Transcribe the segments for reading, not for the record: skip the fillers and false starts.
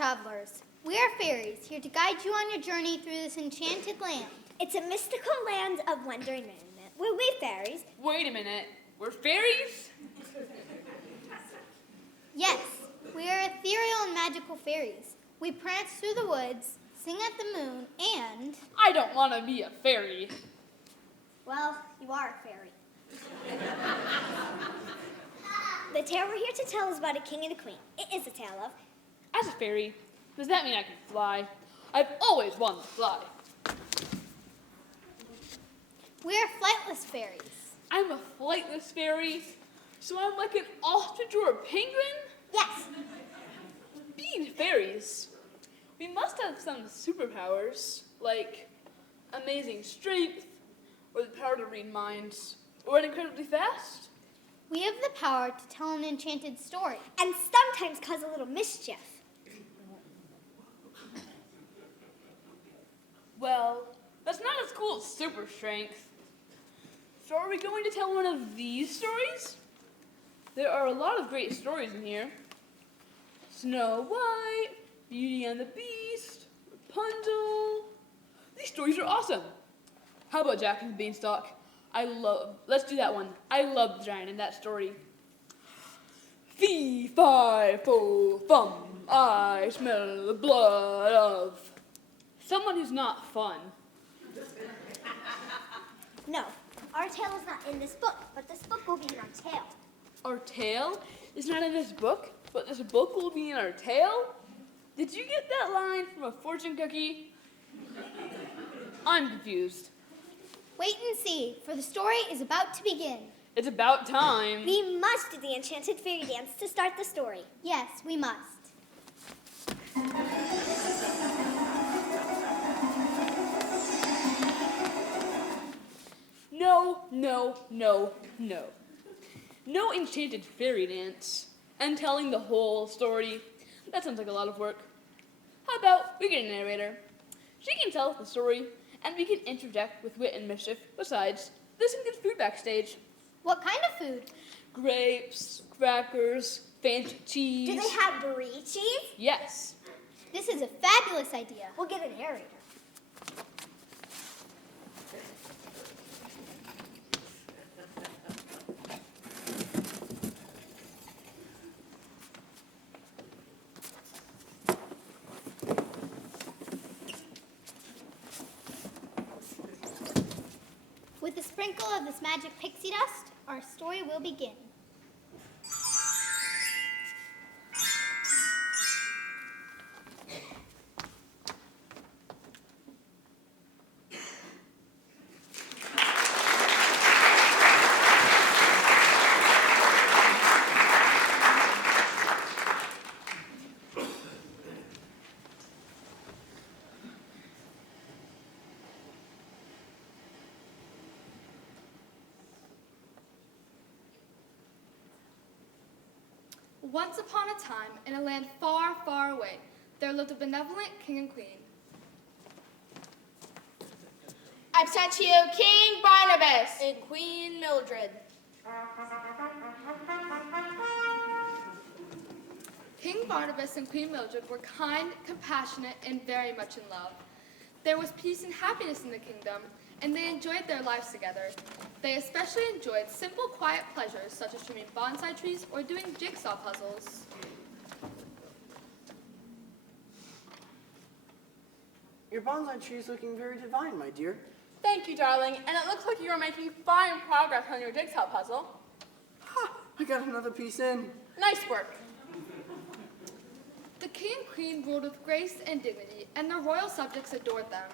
travelers. We are fairies, here to guide you on your journey through this enchanted land. It's a mystical land of wonder and merriment. We're we fairies. Wait a minute. We're fairies? Yes, we are ethereal and magical fairies. We prance through the woods, sing at the moon, and... I don't want to be a fairy. Well, you are a fairy. The tale we're here to tell is about a king and a queen. It is a tale of... As a fairy, does that mean I can fly? I've always wanted to fly. We are flightless fairies. I'm a flightless fairy, so I'm like an ostrich or a penguin? Yes. Being fairies, we must have some superpowers, like amazing strength, or the power to read minds, or run incredibly fast. We have the power to tell an enchanted story. And sometimes cause a little mischief. Well, that's not as cool as super strength. So are we going to tell one of these stories? There are a lot of great stories in here. Snow White, Beauty and the Beast, Rapunzel. These stories are awesome. How about Jack and the Beanstalk? Let's do that one. I love the giant in that story. Fee, fi, fo, fum, I smell the blood of someone who's not fun. No, our tale is not in this book, but this book will be in our tale. Our tale is not in this book, but this book will be in our tale? Did you get that line from a fortune cookie? I'm confused. Wait and see, for the story is about to begin. It's about time. We must do the enchanted fairy dance to start the story. Yes, we must. No, no, no, no. No enchanted fairy dance. And telling the whole story. That sounds like a lot of work. How about we get a narrator? She can tell us the story, and we can interject with wit and mischief. Besides, there's some good food backstage. What kind of food? Grapes, crackers, fancy cheese. Do they have brie cheese? Yes. This is a fabulous idea. We'll get a narrator. With a sprinkle of this magic pixie dust, our story will begin. Once upon a time, in a land far, far away, there lived a benevolent king and queen. I present to you King Barnabas and Queen Mildred. King Barnabas and Queen Mildred were kind, compassionate, and very much in love. There was peace and happiness in the kingdom, and they enjoyed their lives together. They especially enjoyed simple, quiet pleasures such as trimming bonsai trees or doing jigsaw puzzles. Your bonsai tree is looking very divine, my dear. Thank you, darling, and it looks like you are making fine progress on your jigsaw puzzle. Ha! I got another piece in. Nice work. The king and queen ruled with grace and dignity, and their royal subjects adored them.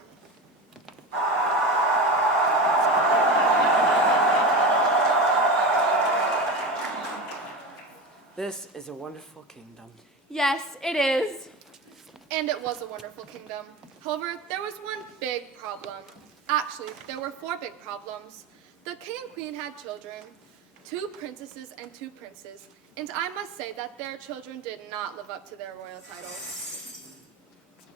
This is a wonderful kingdom. Yes, it is. And it was a wonderful kingdom. However, there was one big problem. Actually, there were 4 big problems. The king and queen had children, 2 princesses and 2 princes, and I must say that their children did not live up to their royal title.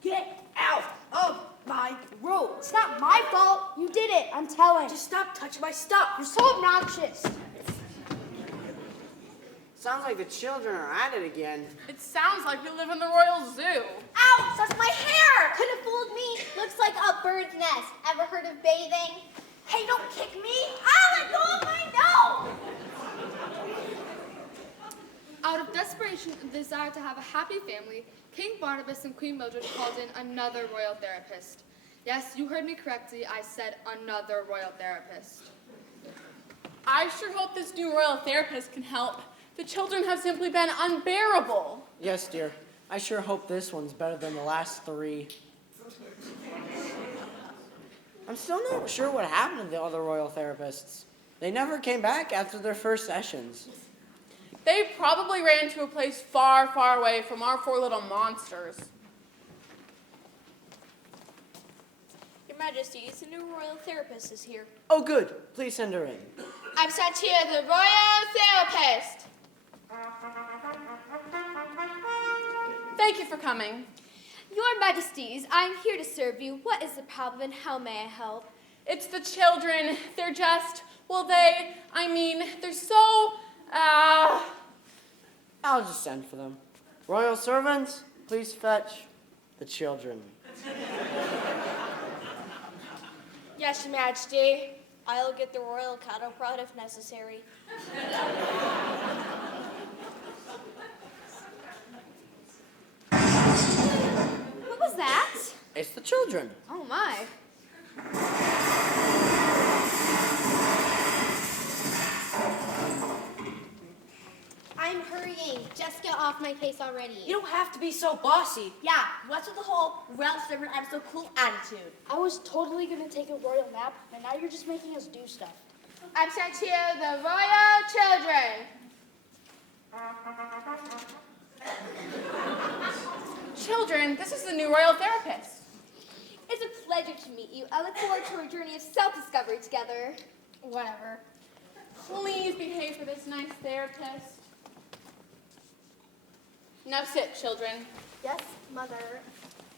Get out of my room. It's not my fault. You did it. I'm telling. Just stop touching my stuff. You're so obnoxious. Sounds like the children are at it again. It sounds like we live in the Royal Zoo. Ouch! That's my hair! Could have fooled me. Looks like a bird's nest. Ever heard of bathing? Hey, don't kick me! Ah, let go of my nose! Out of desperation and desire to have a happy family, King Barnabas and Queen Mildred called in another royal therapist. Yes, you heard me correctly. I said another royal therapist. I sure hope this new royal therapist can help. The children have simply been unbearable. Yes, dear. I sure hope this one's better than the last 3. I'm still not sure what happened to the other royal therapists. They never came back after their first sessions. They probably ran to a place far, far away from our 4 little monsters. Your Majesty, the new royal therapist is here. Oh, good. Please send her in. I'm sent here, the royal therapist. Thank you for coming. Your Majesties, I am here to serve you. What is the problem and how may I help? It's the children. They're just, they're so, I'll just send for them. Royal servants, please fetch the children. Yes, Your Majesty. I'll get the royal cattle prod if necessary. What was that? It's the children. Oh my. I'm hurrying. Just get off my case already. You don't have to be so bossy. Yeah, what's with the whole royal servant I'm so cool attitude? I was totally gonna take a royal nap, and now you're just making us do stuff. I'm sent here, the royal children. Children, this is the new royal therapist. It's a pleasure to meet you. I look forward to our journey of self-discovery together. Whatever. Please behave for this nice therapist. Now sit, children. Yes, Mother.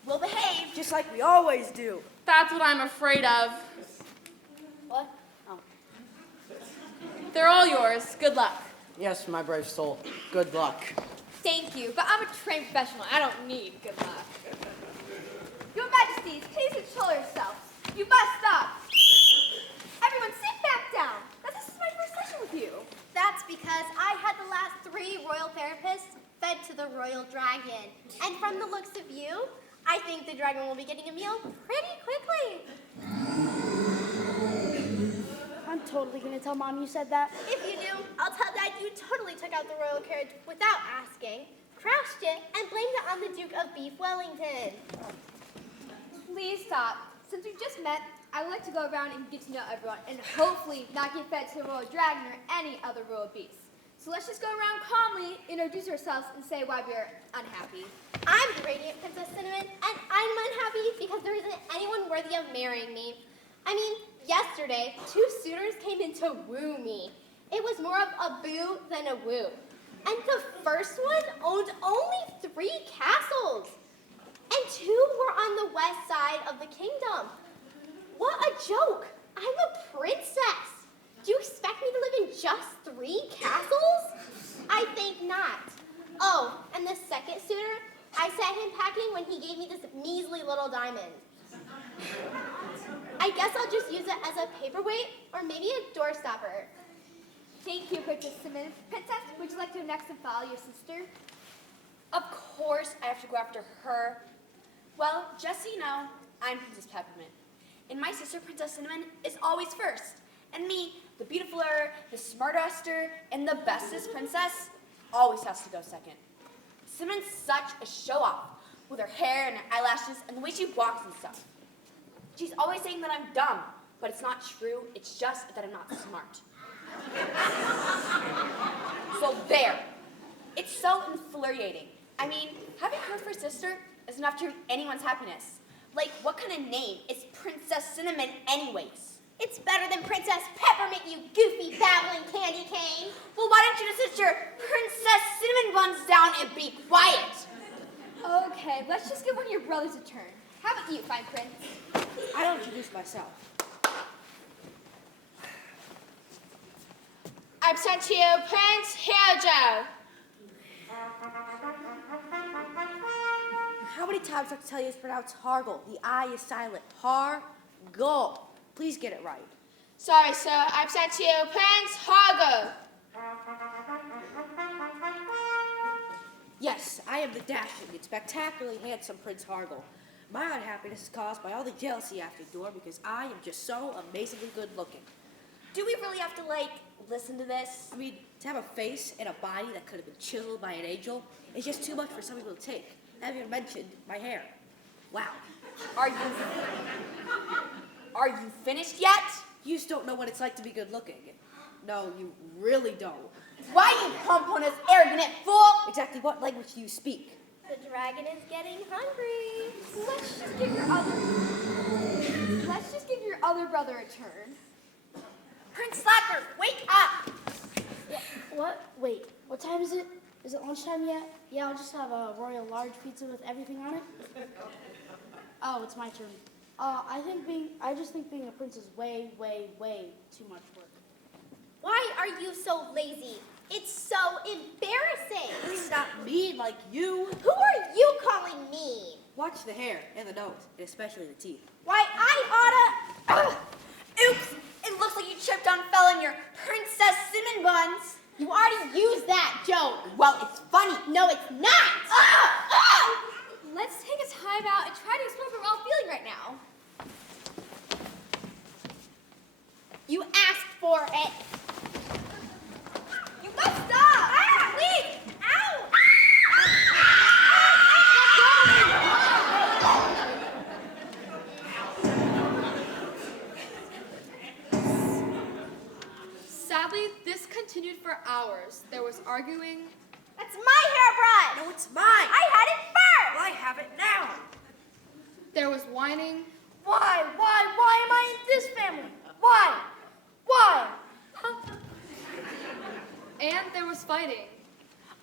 We'll behave. Just like we always do. That's what I'm afraid of. What? Oh. They're all yours. Good luck. Yes, my brave soul. Good luck. Thank you, but I'm a trained professional. I don't need good luck. Your Majesties, please control yourselves. You must stop. Everyone, sit back down. This is my first session with you. That's because I had the last 3 royal therapists fed to the royal dragon. And from the looks of you, I think the dragon will be getting a meal pretty quickly. I'm totally gonna tell Mom you said that. If you do, I'll tell Dad you totally took out the royal carriage without asking, crashed it, and blamed it on the Duke of Beef Wellington. Please stop. Since we just met, I would like to go around and get to know everyone, and hopefully not get fed to the royal dragon or any other royal beast. So let's just go around calmly, introduce ourselves, and say why we're unhappy. I'm the Radiant Princess Cinnamon, and I'm unhappy because there isn't anyone worthy of marrying me. I mean, yesterday, 2 suitors came in to woo me. It was more of a boo than a woo. And the first one owned only 3 castles. And 2 were on the west side of the kingdom. What a joke! I'm a princess. Do you expect me to live in just 3 castles? I think not. Oh, and the second suitor, I set him packing when he gave me this measly little diamond. I guess I'll just use it as a paperweight or maybe a door stopper. Thank you, Princess Cinnamon. Princess, would you like to next and follow your sister? Of course I have to go after her. Well, just so you know, I'm Princess Peppermint. And my sister, Princess Cinnamon, is always first. And me, the beautifuler, the smartester, and the bestest princess, always has to go second. Cinnamon's such a show-off, with her hair and her eyelashes and the way she walks and stuff. She's always saying that I'm dumb, but it's not true. It's just that I'm not smart. So there. It's so infuriating. I mean, having her for a sister is enough to ruin anyone's happiness. Like, what kind of name is Princess Cinnamon anyways? It's better than Princess Peppermint, you goofy, babbling candy cane. Well, why don't you just sit your Princess Cinnamon buns down and be quiet? Okay, let's just give one of your brothers a turn. How about you, fine prince? I'll introduce myself. I present to you Prince Hyojo. How many times do I have to tell you it's pronounced Hargle? The I is silent. Hargle. Please get it right. Sorry, sir. I present to you Prince Hargo. Yes, I am the dashing and spectacularly handsome Prince Hargle. My unhappiness is caused by all the jealousy I have to endure because I am just so amazingly good looking. Do we really have to, listen to this? I mean, to have a face and a body that could have been chiseled by an angel is just too much for some people to take. I haven't even mentioned my hair. Wow. Are you finished yet? You just don't know what it's like to be good looking. No, you really don't. Why, you pomponous, arrogant fool? Exactly what language do you speak? The dragon is getting hungry. Let's just give your other brother a turn. Prince Slacker, wake up! What? Wait, what time is it? Is it lunchtime yet? Yeah, I'll just have a royal large pizza with everything on it. Oh, it's my turn. I just think being a prince is way, way, way too much work. Why are you so lazy? It's so embarrassing. Please not mean like you. Who are you calling me? Watch the hair and the nose, and especially the teeth. Why, I oughta... Oops! It looks like you tripped and fell on your Princess Cinnamon Buns. You already used that joke. Well, it's funny. No, it's not. Let's take a time out and try to explain what we're all feeling right now. You asked for it. You must stop! Please! Ow! Sadly, this continued for hours. There was arguing. That's my hairbrush. No, it's mine. I had it first. Well, I have it now. There was whining. Why am I in this family? Why? And there was fighting.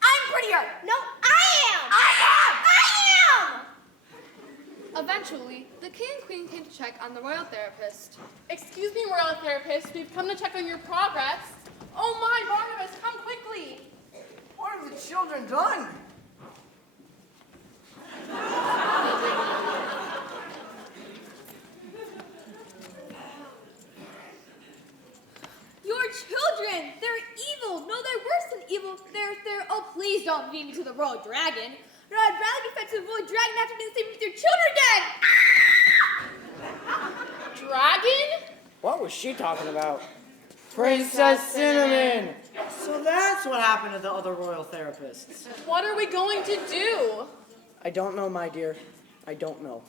I'm prettier. No, I am. Eventually, the king and queen came to check on the royal therapist. Excuse me, royal therapist. We've come to check on your progress. Oh my, Barnabas, come quickly. What have the children done? Your children! They're evil! No, they're worse than evil. They're, oh, please don't beat me to the royal dragon. No, I'd rather be fed to the royal dragon after doing the same with your children again! Dragon? What was she talking about? Princess Cinnamon! So that's what happened to the other royal therapists. What are we going to do? I don't know, my dear. I don't know.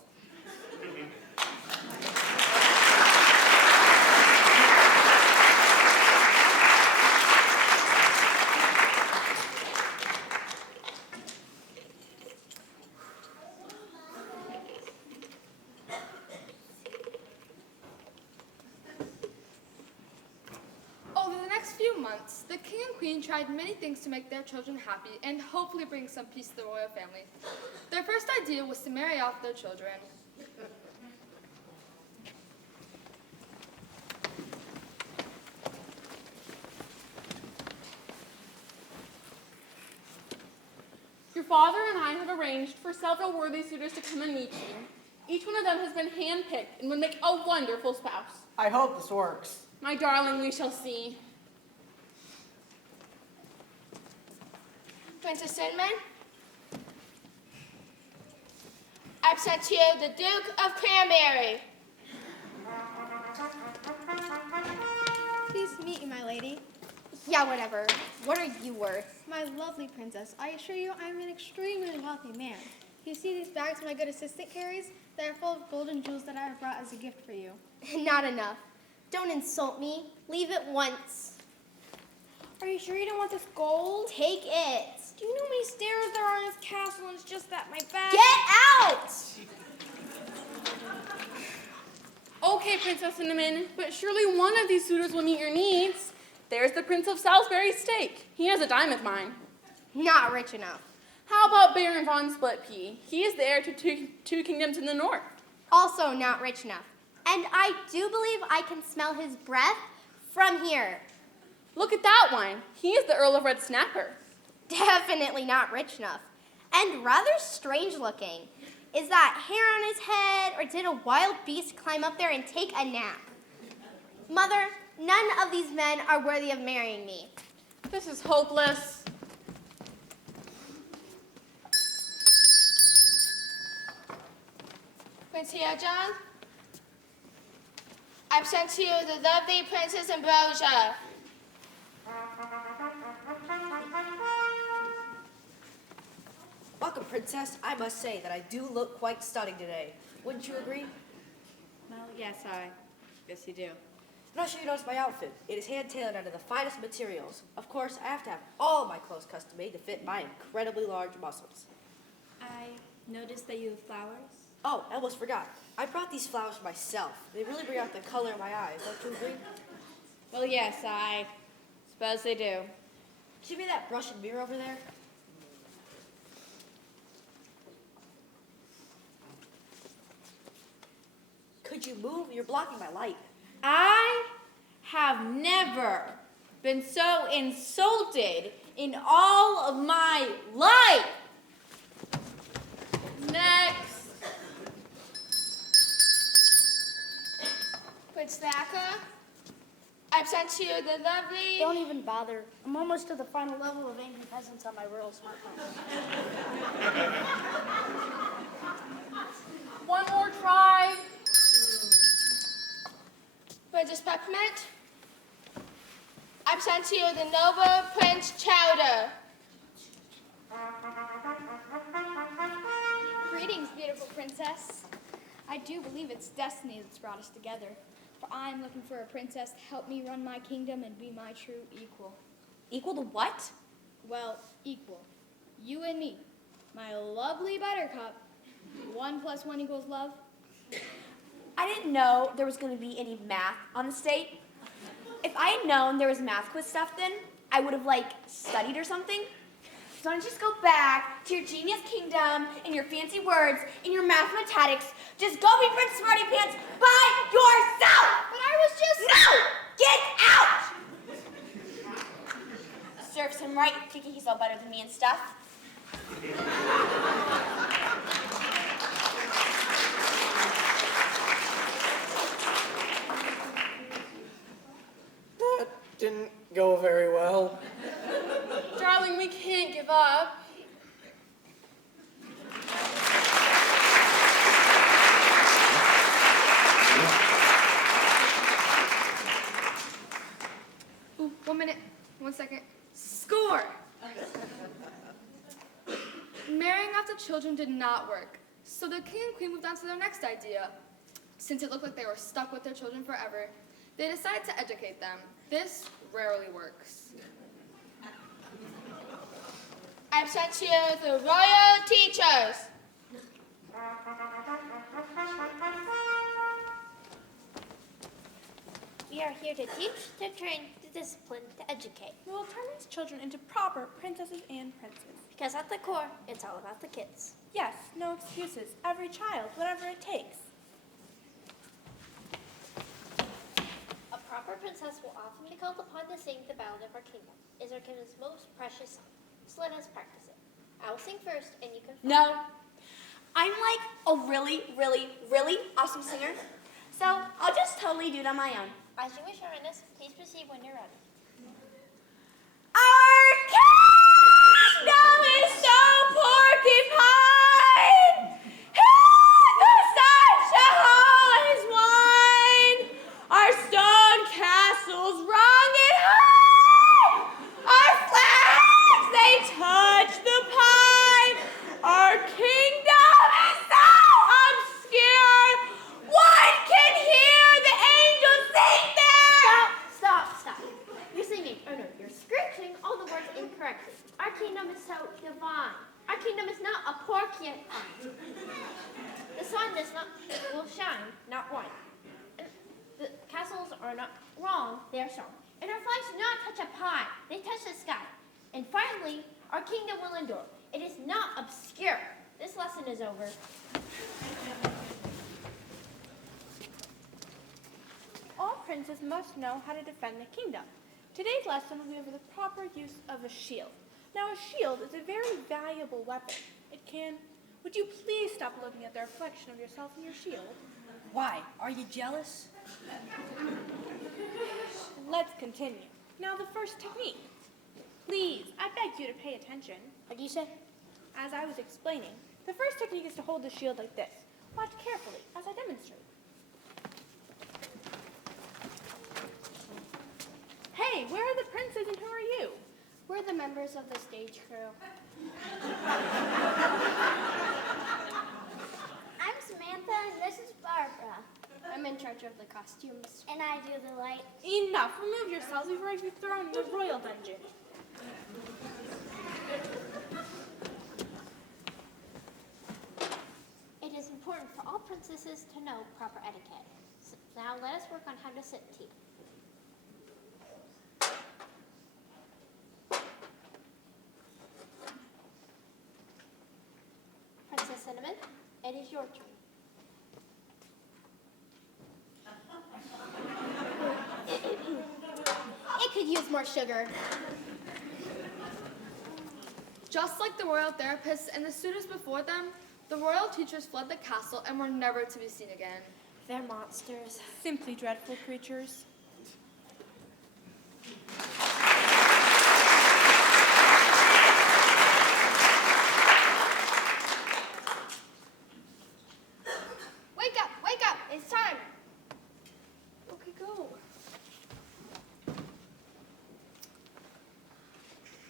Over the next few months, the king and queen tried many things to make their children happy and hopefully bring some peace to the royal family. Their first idea was to marry off their children. Your father and I have arranged for several worthy suitors to come and meet you. Each one of them has been handpicked and would make a wonderful spouse. I hope this works. My darling, we shall see. Princess Cinnamon, I present to you the Duke of Cranberry. Pleased to meet you, my lady. Yeah, whatever. What are you worth? My lovely princess, I assure you I am an extremely wealthy man. You see these bags my good assistant carries? They are full of gold and jewels that I have brought as a gift for you. Not enough. Don't insult me. Leave it once. Are you sure you don't want this gold? Take it. Do you know how many stairs there are in this castle and it's just that my bag? Get out! Okay, Princess Cinnamon, but surely one of these suitors will meet your needs. There's the Prince of Salisbury Steak. He has a diamond mine. Not rich enough. How about Baron von Splitpea? He is the heir to two kingdoms in the north. Also not rich enough. And I do believe I can smell his breath from here. Look at that one. He is the Earl of Red Snapper. Definitely not rich enough. And rather strange looking. Is that hair on his head, or did a wild beast climb up there and take a nap? Mother, none of these men are worthy of marrying me. This is hopeless. Prince John, I've sent to you the lovely Princess Ambrosia. Welcome, Princess. I must say that I do look quite stunning today. Wouldn't you agree? Well, yes, you do. I'm not sure you noticed my outfit. It is hand-tailored out of the finest materials. Of course, I have to have all my clothes custom-made to fit my incredibly large muscles. I noticed that you have flowers. Oh, I almost forgot. I brought these flowers for myself. They really bring out the color in my eyes. Don't you agree? Well, yes, I suppose they do. Give me that brush and mirror over there. Could you move? You're blocking my light. I have never been so insulted in all of my life. Next. Prince Thacker, I've sent to you the lovely... Don't even bother. I'm almost to the final level of angry peasants on my rural smartphone. One more try. Princess Peppermint, I've sent to you the noble Prince Chowder. Greetings, beautiful princess. I do believe it's destiny that's brought us together, for I'm looking for a princess to help me run my kingdom and be my true equal. Equal to what? Well, equal. You and me, my lovely buttercup. 1 + 1 = love. I didn't know there was going to be any math on the state. If I had known there was math quiz stuff then, I would have, studied or something. So why don't you just go back to your genius kingdom and your fancy words and your mathematics. Just go be Prince Smarty Pants by yourself! But I was just... No! Get out! Serves him right, thinking he's all better than me and stuff. That didn't go very well. Darling, we can't give up. Ooh, 1 minute, 1 second. Score! Marrying off the children did not work, so the king and queen moved on to their next idea. Since it looked like they were stuck with their children forever, they decided to educate them. This rarely works. I've sent to you the royal teachers. We are here to teach, to train, to discipline, to educate. We will turn these children into proper princesses and princes. Because at the core, it's all about the kids. Yes, no excuses. Every child, whatever it takes. A proper princess will often be called upon to sing the ballad of our kingdom. Is our kingdom's most precious song. So let us practice it. I will sing first, and you can follow. No. I'm a really, really, really awesome singer. So I'll just totally do it on my own. As you wish, Your Highness, please proceed when you're ready. Our kingdom is so porcupine. The sunshine is wine. Our stone castles rounded high. Our flags, they touch the pine. Our kingdom is so obscure. One can hear the angels sing there. Stop. You're singing. Oh no, you're screeching all the words incorrectly. Our kingdom is so divine. Our kingdom is not a porcupine. The sun will shine, not white. And the castles are not wrong, they are strong. And our flags do not touch a pine, they touch the sky. And finally, our kingdom will endure. It is not obscure. This lesson is over. All princes must know how to defend the kingdom. Today's lesson will be over the proper use of a shield. Now, a shield is a very valuable weapon. It can... Would you please stop looking at the reflection of yourself in your shield? Why? Are you jealous? Let's continue. Now, the first technique. Please, I beg you to pay attention. What do you say? As I was explaining, the first technique is to hold the shield like this. Watch carefully as I demonstrate. Hey, where are the princes and who are you? We're the members of the stage crew. I'm Samantha, and this is Barbara. I'm in charge of the costumes. And I do the lights. Enough. Remove yourselves before I be thrown in the royal dungeon. It is important for all princesses to know proper etiquette. Now let us work on how to sip tea. Princess Cinnamon, it is your turn. It could use more sugar. Just like the royal therapists and the students before them, the royal teachers fled the castle and were never to be seen again. They're monsters. Simply dreadful creatures. Wake up, it's time. Okay, go.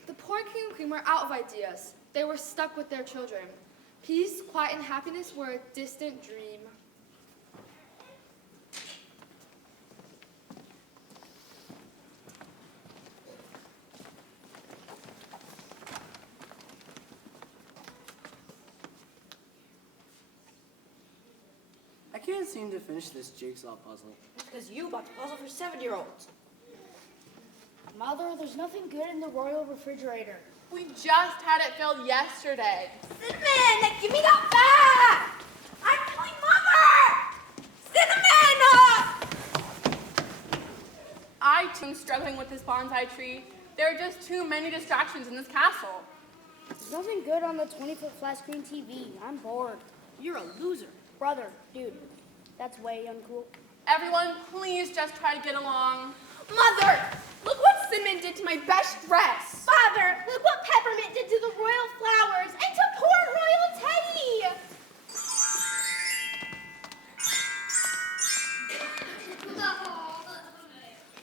The poor king and queen were out of ideas. They were stuck with their children. Peace, quiet, and happiness were a distant dream. I can't seem to finish this jigsaw puzzle. It's because you bought the puzzle for 7-year-olds. Mother, there's nothing good in the royal refrigerator. We just had it filled yesterday. Cinnamon, give me that back! I'm killing Mother! Cinnamon! I too am struggling with this bonsai tree. There are just too many distractions in this castle. There's nothing good on the 20-foot flat screen TV. I'm bored. You're a loser. Brother, dude, that's way uncool. Everyone, please just try to get along. Mother, look what Cinnamon did to my best dress. Father, look what Peppermint did to the royal flowers and to poor royal Teddy.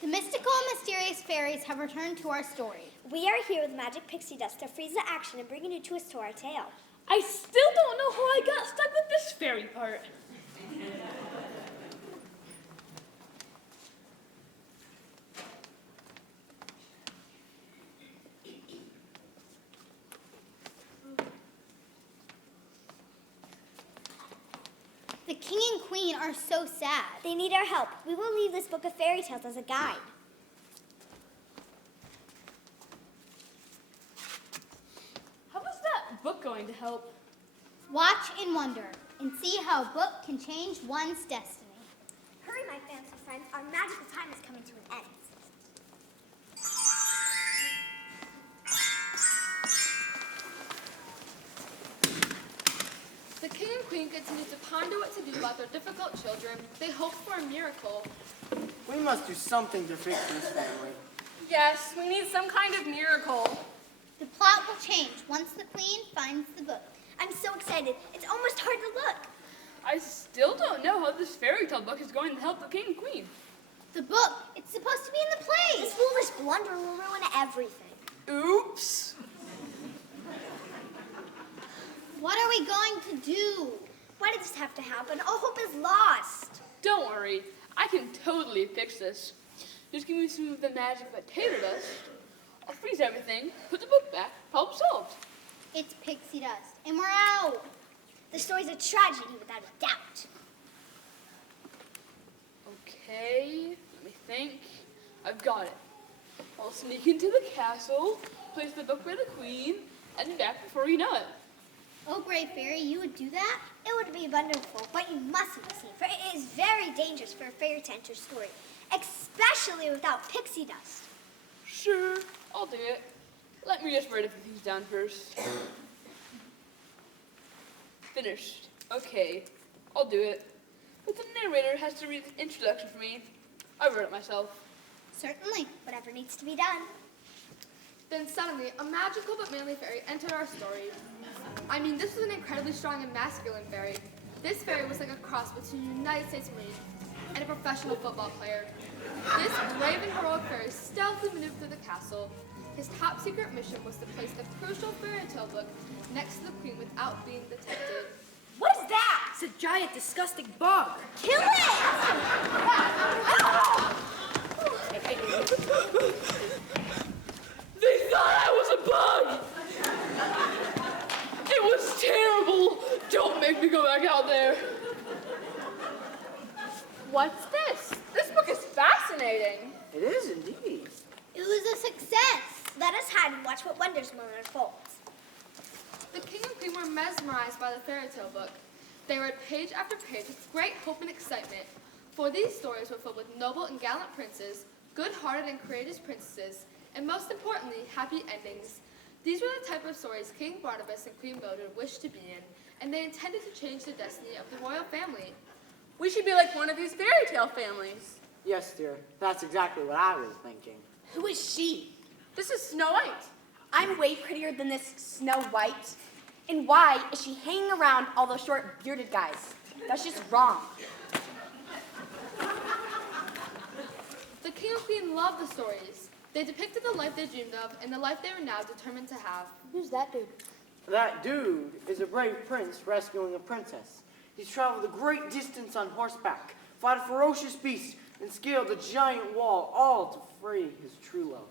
The mystical and mysterious fairies have returned to our story. We are here with magic pixie dust to freeze the action and bring a new twist to our tale. I still don't know how I got stuck with this fairy part. The king and queen are so sad. They need our help. We will leave this book of fairy tales as a guide. How is that book going to help? Watch and wonder and see how a book can change one's destiny. Hurry, my fancy friends. Our magical time is coming to an end. The king and queen continued to ponder what to do about their difficult children. They hoped for a miracle. We must do something to fix this family. Yes, we need some kind of miracle. The plot will change once the queen finds the book. I'm so excited. It's almost hard to look. I still don't know how this fairy tale book is going to help the king and queen. The book, it's supposed to be in the play. This foolish blunder will ruin everything. Oops. What are we going to do? Why did this have to happen? All hope is lost. Don't worry. I can totally fix this. Just give me some of the magic potato dust. I'll freeze everything, put the book back, problem solved. It's pixie dust, and we're out. The story's a tragedy without a doubt. Okay, let me think. I've got it. I'll sneak into the castle, place the book by the queen, and be back before you know it. Oh, Great Fairy, you would do that? It would be wonderful, but you mustn't see, for it is very dangerous for a fairy to enter story, especially without pixie dust. Sure, I'll do it. Let me just write a few things down first. Finished. Okay, I'll do it. But the narrator has to read the introduction for me. I wrote it myself. Certainly, whatever needs to be done. Then suddenly, a magical but manly fairy entered our story. I mean, this was an incredibly strong and masculine fairy. This fairy was like a cross between a United States Marine and a professional football player. This brave and heroic fairy stealthily maneuvered through the castle. His top secret mission was to place the crucial fairy tale book next to the queen without being detected. What is that? It's a giant, disgusting bug. Kill it! They thought I was a bug! It was terrible! Don't make me go back out there. What's this? This book is fascinating. It is indeed. It was a success. Let us hide and watch what wonders will unfold. The king and queen were mesmerized by the fairy tale book. They read page after page with great hope and excitement, for these stories were filled with noble and gallant princes, good-hearted and courageous princesses, and most importantly, happy endings. These were the type of stories King Barnabas and Queen Mildred wished to be in, and they intended to change the destiny of the royal family. We should be like one of these fairy tale families. Yes, dear. That's exactly what I was thinking. Who is she? This is Snow White. I'm way prettier than this Snow White. And why is she hanging around all those short bearded guys? That's just wrong. The king and queen loved the stories. They depicted the life they dreamed of and the life they were now determined to have. Who's that dude? That dude is a brave prince rescuing a princess. He's traveled a great distance on horseback, fought a ferocious beast, and scaled a giant wall, all to free his true love.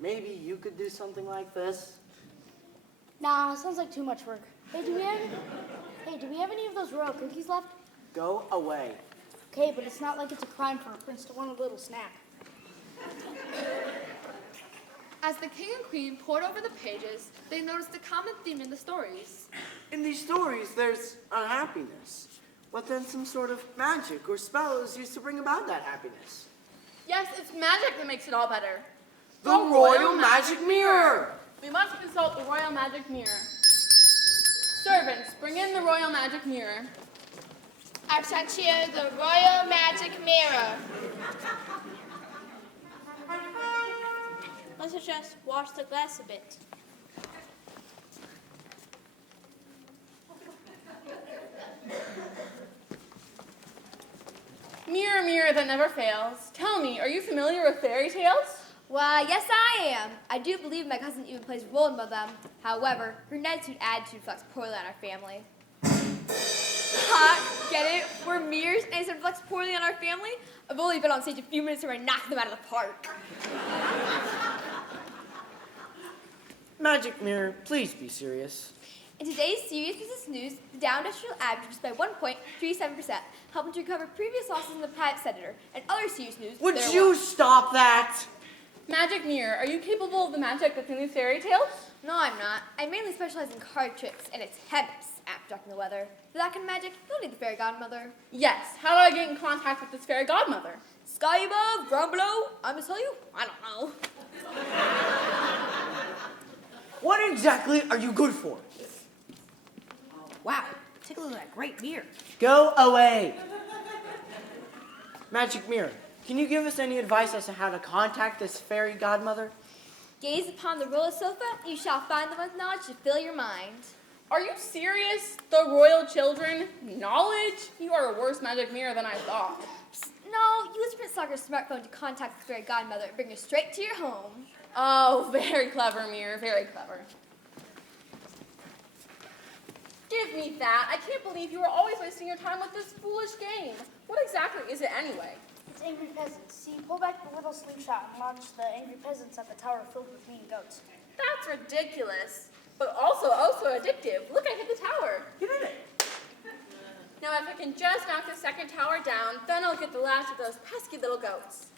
Maybe you could do something like this? Nah, sounds like too much work. Hey, do we have any of those royal cookies left? Go away. Okay, but it's not like it's a crime for a prince to want a little snack. As the king and queen pored over the pages, they noticed a common theme in the stories. In these stories, there's unhappiness, but then some sort of magic or spell is used to bring about that happiness. Yes, it's magic that makes it all better. The Royal Magic Mirror! We must consult the Royal Magic Mirror. Servants, bring in the Royal Magic Mirror. I've sent here the Royal Magic Mirror. Let's just wash the glass a bit. Mirror, mirror that never fails, tell me, are you familiar with fairy tales? Why, yes I am. I do believe my cousin even plays a role in one of them. However, her attitude reflects poorly on our family. Ha! Get it? We're mirrors and it reflects poorly on our family? I've only been on stage a few minutes and I knocked them out of the park. Magic Mirror, please be serious. In today's serious business news, the Dow Industrial average by 1.37%, helping to recover previous losses in the private sector. And other serious news. Would you stop that? Magic Mirror, are you capable of the magic that's in these fairy tales? No, I'm not. I mainly specialize in card tricks and attempts at predicting the weather. For that kind of magic, you'll need the fairy godmother. Yes. How do I get in contact with this fairy godmother? Sky above, ground below. I'm gonna tell you, I don't know. What exactly are you good for? Wow, take a look at that great mirror. Go away. Magic Mirror, can you give us any advice as to how to contact this fairy godmother? Gaze upon the royal sofa, you shall find the most knowledge to fill your mind. Are you serious? The royal children? Knowledge? You are a worse magic mirror than I thought. Psst, no, use Prince Soccer's smartphone to contact the fairy godmother and bring her straight to your home. Oh, very clever, mirror, very clever. Give me that. I can't believe you are always wasting your time with this foolish game. What exactly is it anyway? It's Angry Peasants. See, pull back the little slingshot and launch the Angry Peasants at the tower filled with mean goats. That's ridiculous, but also addictive. Look, I hit the tower. You did it. Now, if I can just knock the second tower down, then I'll get the last of those pesky little goats.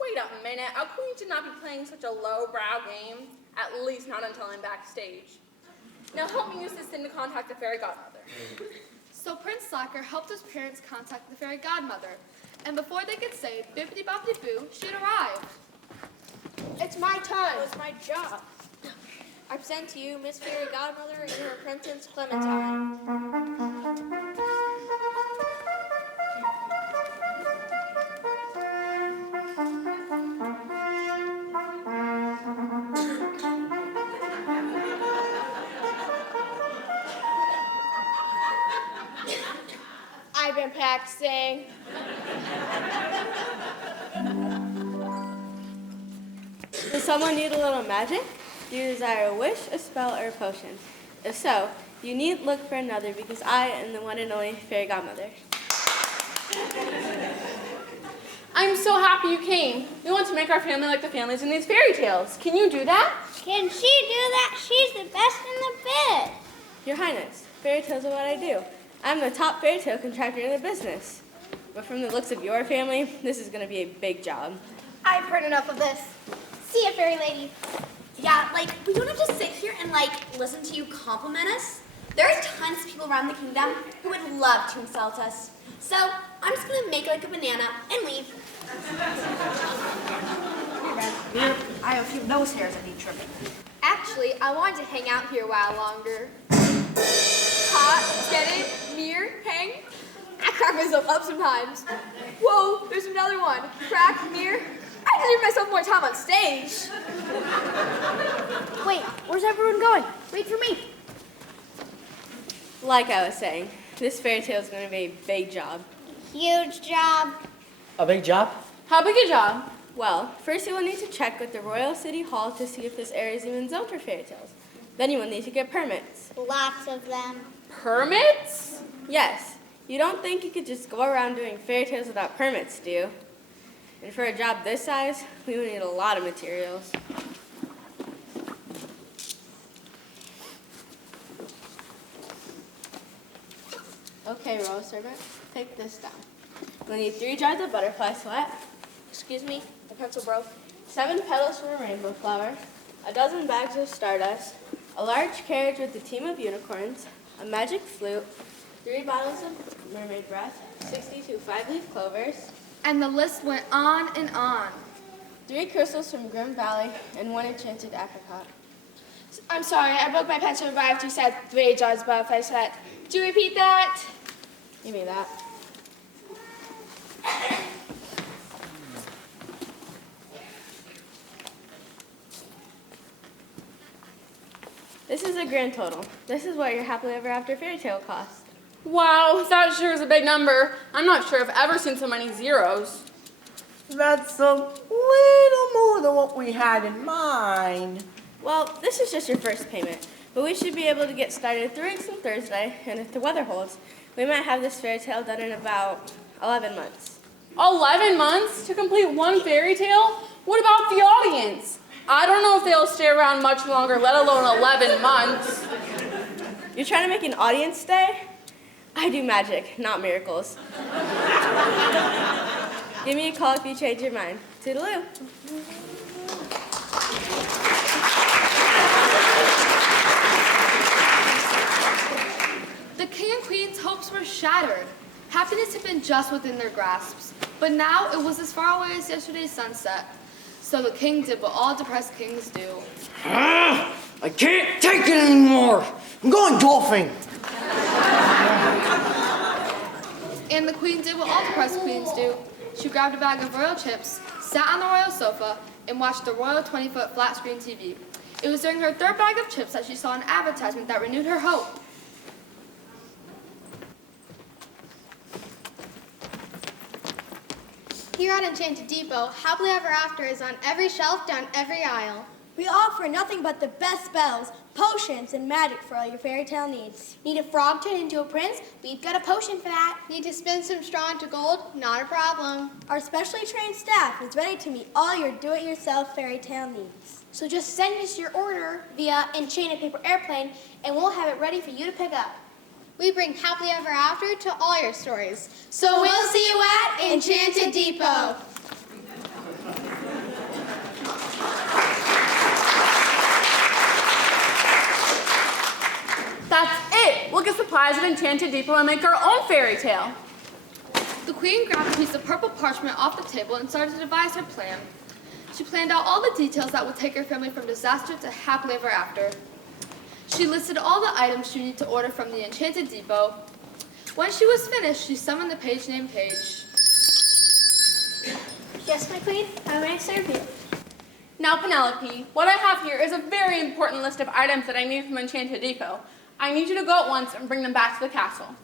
Wait a minute, a queen should not be playing such a lowbrow game, at least not until I'm backstage. Now help me use this thing to contact the fairy godmother. So Prince Soccer helped his parents contact the fairy godmother, and before they could say bippity-boppity-boo, she had arrived. It's my turn. It's my job. I present to you Miss Fairy Godmother and her apprentice Clementine. I've been practicing. Does someone need a little magic? Do you desire a wish, a spell, or a potion? If so, you need look for another because I am the one and only Fairy Godmother. I'm so happy you came. We want to make our family like the families in these fairy tales. Can you do that? Can she do that? She's the best in the bit. Your Highness, fairy tales are what I do. I'm the top fairy tale contractor in the business. But from the looks of your family, this is going to be a big job. I've heard enough of this. See ya, fairy lady. Yeah, like, we don't have to sit here and, like, listen to you compliment us. There are tons of people around the kingdom who would love to insult us. So, I'm just gonna make like a banana and leave. I have a few nose hairs I need trimming. Actually, I wanted to hang out here a while longer. Hot, get it, near, hang. I crack myself up sometimes. Whoa, there's another one. Crack, near. I deserve myself more time on stage. Wait, where's everyone going? Wait for me. Like I was saying, this fairy tale is going to be a big job. Huge job. A big job? How big a job? Well, first you will need to check with the Royal City Hall to see if this area is even zoned for fairy tales. Then you will need to get permits. Lots of them. Permits? Yes. You don't think you could just go around doing fairy tales without permits, do you? And for a job this size, we would need a lot of materials. Okay, Royal Servant, take this down. We'll need 3 jars of butterfly sweat. Excuse me, the pencil broke. 7 petals from a rainbow flower. 12 bags of stardust. A large carriage with a team of unicorns. A magic flute. 3 bottles of mermaid breath. 62 5-leaf clovers. And the list went on and on. 3 crystals from Grim Valley and 1 enchanted apricot. I'm sorry, I broke my pencil right after you said 3 jars of butterfly sweat. Do you repeat that? Give me that. This is a grand total. This is what your happily ever after fairy tale cost. Wow, that sure is a big number. I'm not sure I've ever seen so many zeros. That's a little more than what we had in mind. Well, this is just your first payment, but we should be able to get started 3 weeks from Thursday, and if the weather holds, we might have this fairy tale done in about 11 months. 11 months to complete one fairy tale? What about the audience? I don't know if they'll stay around much longer, let alone 11 months. You're trying to make an audience stay? I do magic, not miracles. Give me a call if you change your mind. Toodaloo. The king and queen's hopes were shattered. Happiness had been just within their grasps, but now it was as far away as yesterday's sunset. So the king did what all depressed kings do. I can't take it anymore. I'm going golfing. And the queen did what all depressed queens do. She grabbed a bag of royal chips, sat on the royal sofa, and watched the royal 20-foot flat screen TV. It was during her 3rd bag of chips that she saw an advertisement that renewed her hope. Here at Enchanted Depot, Happily Ever After is on every shelf down every aisle. We offer nothing but the best spells, potions, and magic for all your fairy tale needs. Need a frog turned into a prince? We've got a potion for that. Need to spin some straw into gold? Not a problem. Our specially trained staff is ready to meet all your do-it-yourself fairy tale needs. So just send us your order via Enchanted Paper Airplane, and we'll have it ready for you to pick up. We bring Happily Ever After to all your stories. So we'll see you at Enchanted Depot. That's it. We'll get supplies at Enchanted Depot and make our own fairy tale. The queen grabbed a piece of purple parchment off the table and started to devise her plan. She planned out all the details that would take her family from disaster to happily ever after. She listed all the items she needed to order from the Enchanted Depot. When she was finished, she summoned the page named Paige. Yes, my queen, how may I serve you? Now, Penelope, what I have here is a very important list of items that I need from Enchanted Depot. I need you to go at once and bring them back to the castle.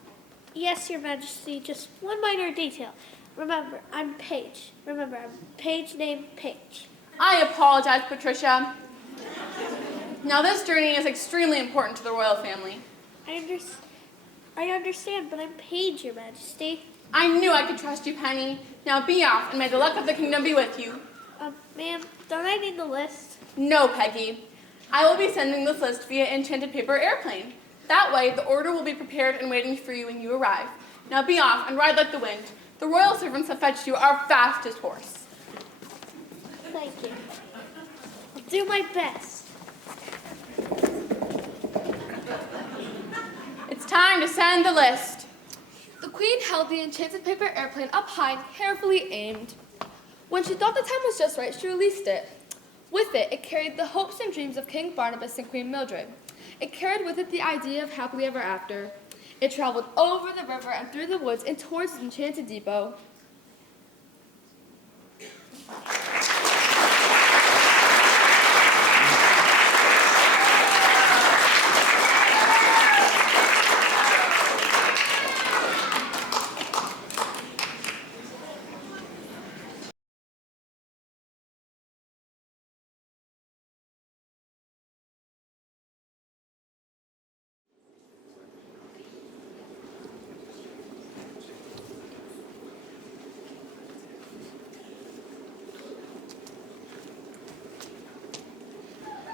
Yes, Your Majesty, just one minor detail. Remember, I'm Paige. Remember, I'm Paige named Paige. I apologize, Patricia. Now, this journey is extremely important to the royal family. I understand, but I'm Paige, Your Majesty. I knew I could trust you, Penny. Now be off, and may the luck of the kingdom be with you. Ma'am, don't I need the list? No, Peggy. I will be sending this list via enchanted paper airplane. That way, the order will be prepared and waiting for you when you arrive. Now be off and ride like the wind. The royal servants have fetched you our fastest horse. Thank you. I'll do my best. It's time to send the list. The queen held the enchanted paper airplane up high and carefully aimed. When she thought the time was just right, she released it. With it, it carried the hopes and dreams of King Barnabas and Queen Mildred. It carried with it the idea of happily ever after. It traveled over the river and through the woods and towards the Enchanted Depot.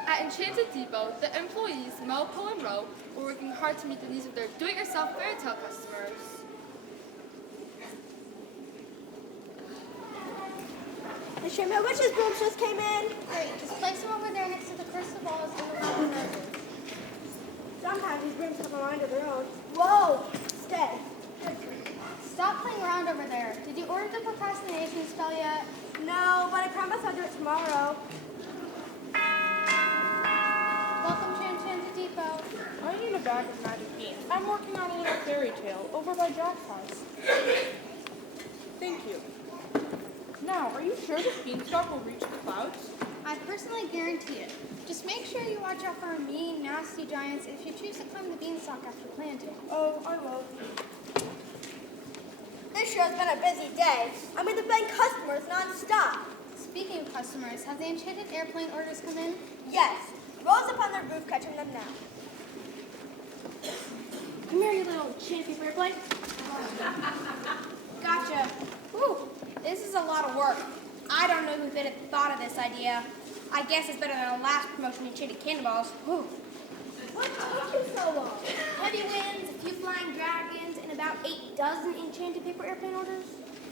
At Enchanted Depot, the employees, Mo, Poe, and Ro, were working hard to meet the needs of their do-it-yourself fairy tale customers. The Shimmer Witch's brooms just came in. Great, just place them over there next to the crystal balls and the lovely noses. Sometimes these brooms have a mind of their own. Whoa! Stay. Stop playing around over there. Did you order the procrastination spell yet? No, but I promise I'll do it tomorrow. Welcome to Enchanted Depot. I need a bag of magic beans. I'm working on a little fairy tale over by Jack's house. Thank you. Now, are you sure this beanstalk will reach the clouds? I personally guarantee it. Just make sure you watch out for mean, nasty giants if you choose to climb the beanstalk after planting. Oh, I will. This sure has been a busy day. I'm going to bang customers non-stop. Speaking of customers, have the enchanted airplane orders come in? Yes. Rose up on their roof catching them now. Come here, you little champion airplane. Gotcha. Whew, this is a lot of work. I don't know who thought of this idea. I guess it's better than the last promotion in Enchanted Cannonballs. Whew. What took you so long? Heavy winds, a few flying dragons, and about 8 dozen enchanted paper airplane orders?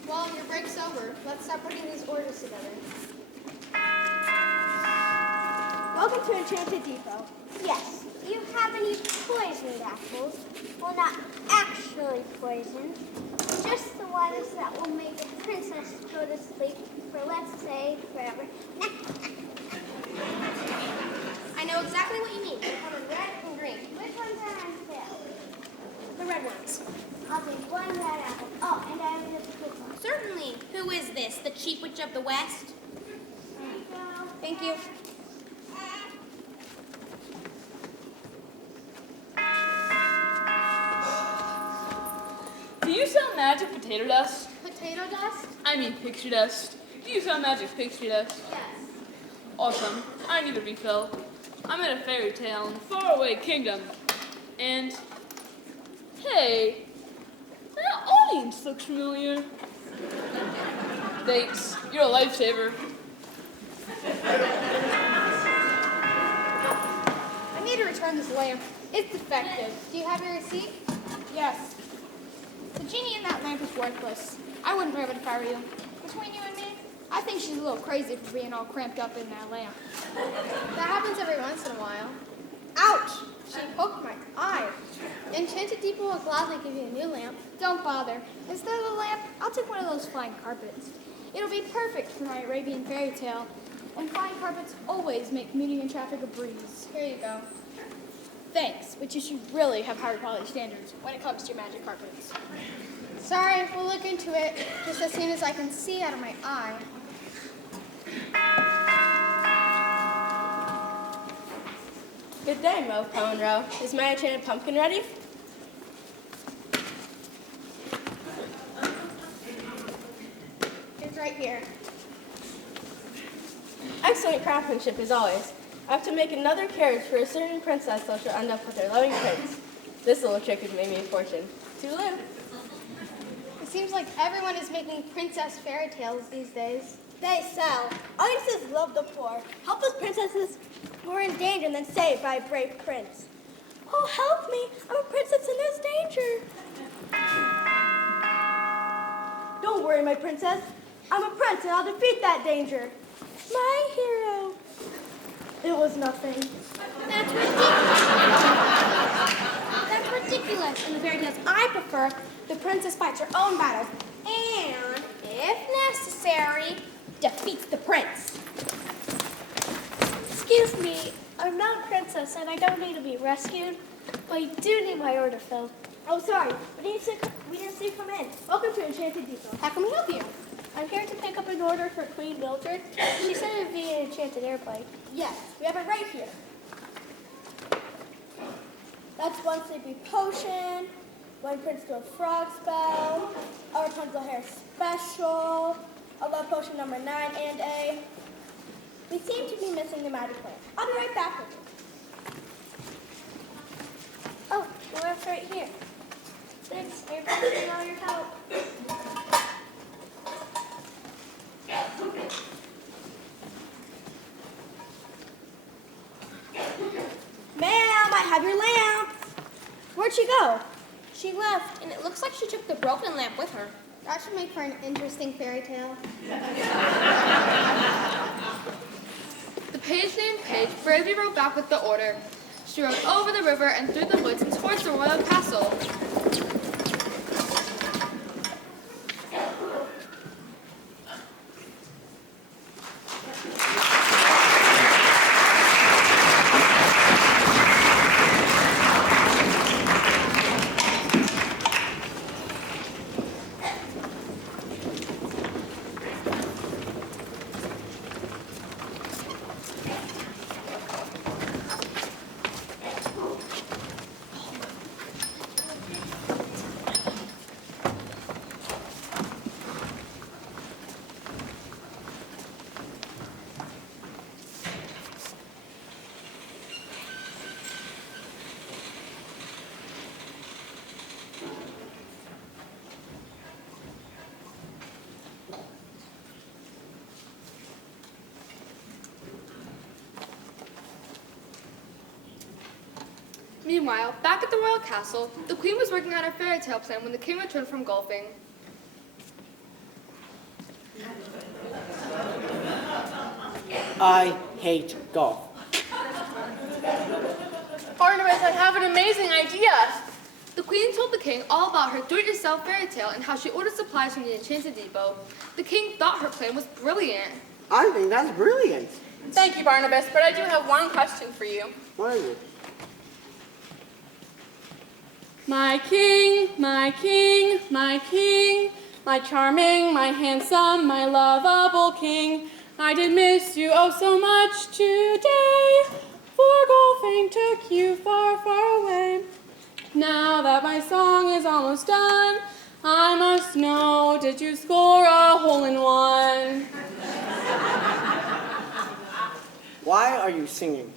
Well, your break's over. Let's start putting these orders together. Welcome to Enchanted Depot. Yes, you have any poisoned apples? Well, not actually poisoned. Just the ones that will make the princess go to sleep for, let's say, forever. I know exactly what you mean. They come in red and green. Which ones are on sale? The red ones. I'll take one red apple. Oh, and I have just a coupon. Certainly. Who is this? The cheap witch of the West? There you go. Thank you. Do you sell magic potato dust? Potato dust? I mean pixie dust. Do you sell magic pixie dust? Yes. Awesome. I need a refill. I'm in a fairy tale in a faraway kingdom. And, hey, that audience looks familiar. Thanks. You're a lifesaver. I need to return this lamp. It's defective. Do you have your receipt? Yes. The genie in that lamp is worthless. I wouldn't wear it if I were you. Between you and me, I think she's a little crazy for being all cramped up in that lamp. That happens every once in a while. Ouch! She poked my eye. Enchanted Depot will gladly give you a new lamp. Don't bother. Instead of the lamp, I'll take one of those flying carpets. It'll be perfect for my Arabian fairy tale. And fine carpets always make meeting in traffic a breeze. Here you go. Thanks, but you should really have higher quality standards when it comes to your magic carpets. Sorry, we'll look into it just as soon as I can see out of my eye. Good day, Mo Monroe. Is my enchanted pumpkin ready? It's right here. Excellent craftsmanship as always. I have to make another carriage for a certain princess so she'll end up with her loving prince. This little trick has made me a fortune. Toodaloo. It seems like everyone is making princess fairy tales these days. They sell. Audiences love the poor. Helpless princesses who are in danger and then saved by a brave prince. Oh, help me. I'm a princess in this danger. Don't worry, my princess. I'm a prince and I'll defeat that danger. My hero. It was nothing. That's ridiculous. That's ridiculous. In the fairy tales I prefer, the princess fights her own battles and, if necessary, defeats the prince. Excuse me, I'm not a princess and I don't need to be rescued, but I do need my order filled. Oh, sorry. We didn't see you come in. Welcome to Enchanted Depot. How can we help you? I'm here to pick up an order for Queen Mildred. She said it would be an enchanted airplane. Yes, we have it right here. That's one sleepy potion, one prince to a frog spell, a Rapunzel hair special, a love potion number 9 and a... We seem to be missing the magic plant. I'll be right back with you. Oh, the lamp's right here. Thanks, I appreciate all your help. Ma'am, I have your lamp. Where'd she go? She left, and it looks like she took the broken lamp with her. That should make for an interesting fairy tale. The page named Paige bravely rode back with the order. She rode over the river and through the woods and towards the royal castle. Meanwhile, back at the royal castle, the queen was working on her fairy tale plan when the king returned from golfing. I hate golf. Barnabas, I have an amazing idea. The queen told the king all about her do-it-yourself fairy tale and how she ordered supplies from the Enchanted Depot. The king thought her plan was brilliant. I think that's brilliant. Thank you, Barnabas, but I do have one question for you. What is it? My king, my king, my king, my charming, my handsome, my lovable king, I did miss you oh so much today, for golfing took you far, far away. Now that my song is almost done, I must know, did you score a hole-in-one? Why are you singing?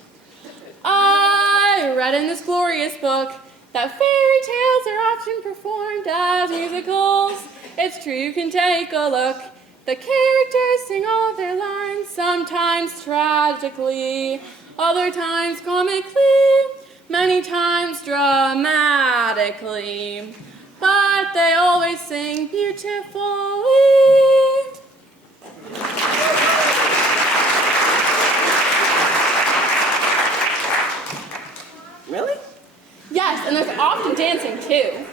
I read in this glorious book that fairy tales are often performed as musicals. It's true, you can take a look. The characters sing all their lines, sometimes tragically, other times comically, many times dramatically. But they always sing beautifully. Really? Yes, and there's often dancing too.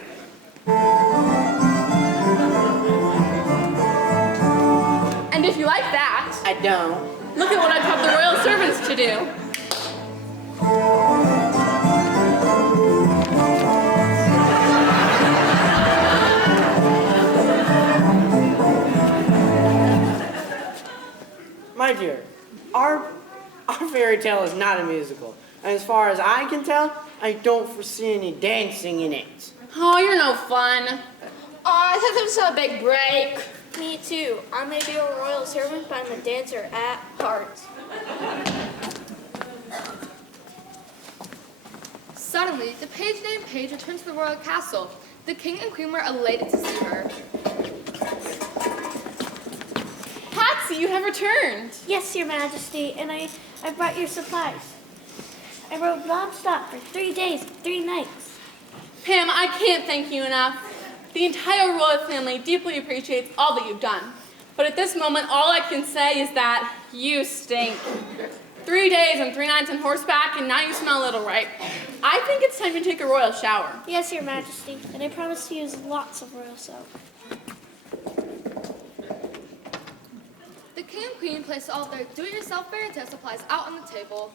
And if you like that, I don't. Look at what I taught the royal servants to do. My dear, our fairy tale is not a musical. And as far as I can tell, I don't foresee any dancing in it. Oh, you're no fun. Oh, I thought this was a big break. Me too. I may be a royal servant, but I'm a dancer at heart. Suddenly, the page named Paige returned to the royal castle. The king and queen were elated to see her. Patsy, you have returned. Yes, Your Majesty, and I brought your supplies. I rode non-stop for 3 days, 3 nights. Pam, I can't thank you enough. The entire royal family deeply appreciates all that you've done. But at this moment, all I can say is that you stink. 3 days and 3 nights on horseback, and now you smell a little ripe. I think it's time to take a royal shower. Yes, Your Majesty, and I promise to use lots of royal soap. The king and queen placed all their do-it-yourself fairy tale supplies out on the table.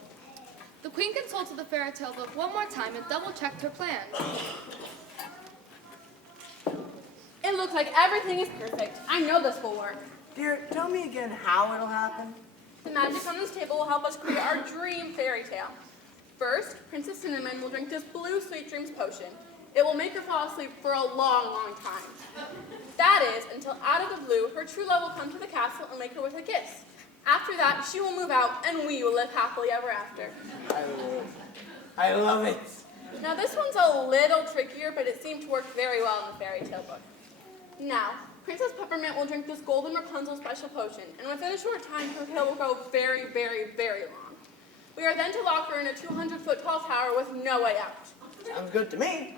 The queen consulted the fairy tale book one more time and double-checked her plan. It looks like everything is perfect. I know this will work. Dear, tell me again how it'll happen. The magic on this table will help us create our dream fairy tale. First, Princess Cinnamon will drink this blue Sweet Dreams potion. It will make her fall asleep for a long, long time. That is, until out of the blue, her true love will come to the castle and wake her with a kiss. After that, she will move out, and we will live happily ever after. I love it. Now, this one's a little trickier, but it seemed to work very well in the fairy tale book. Now, Princess Peppermint will drink this Golden Rapunzel special potion, and within a short time, her hair will grow very, very, very long. We are then to lock her in a 200-foot tall tower with no way out. Sounds good to me.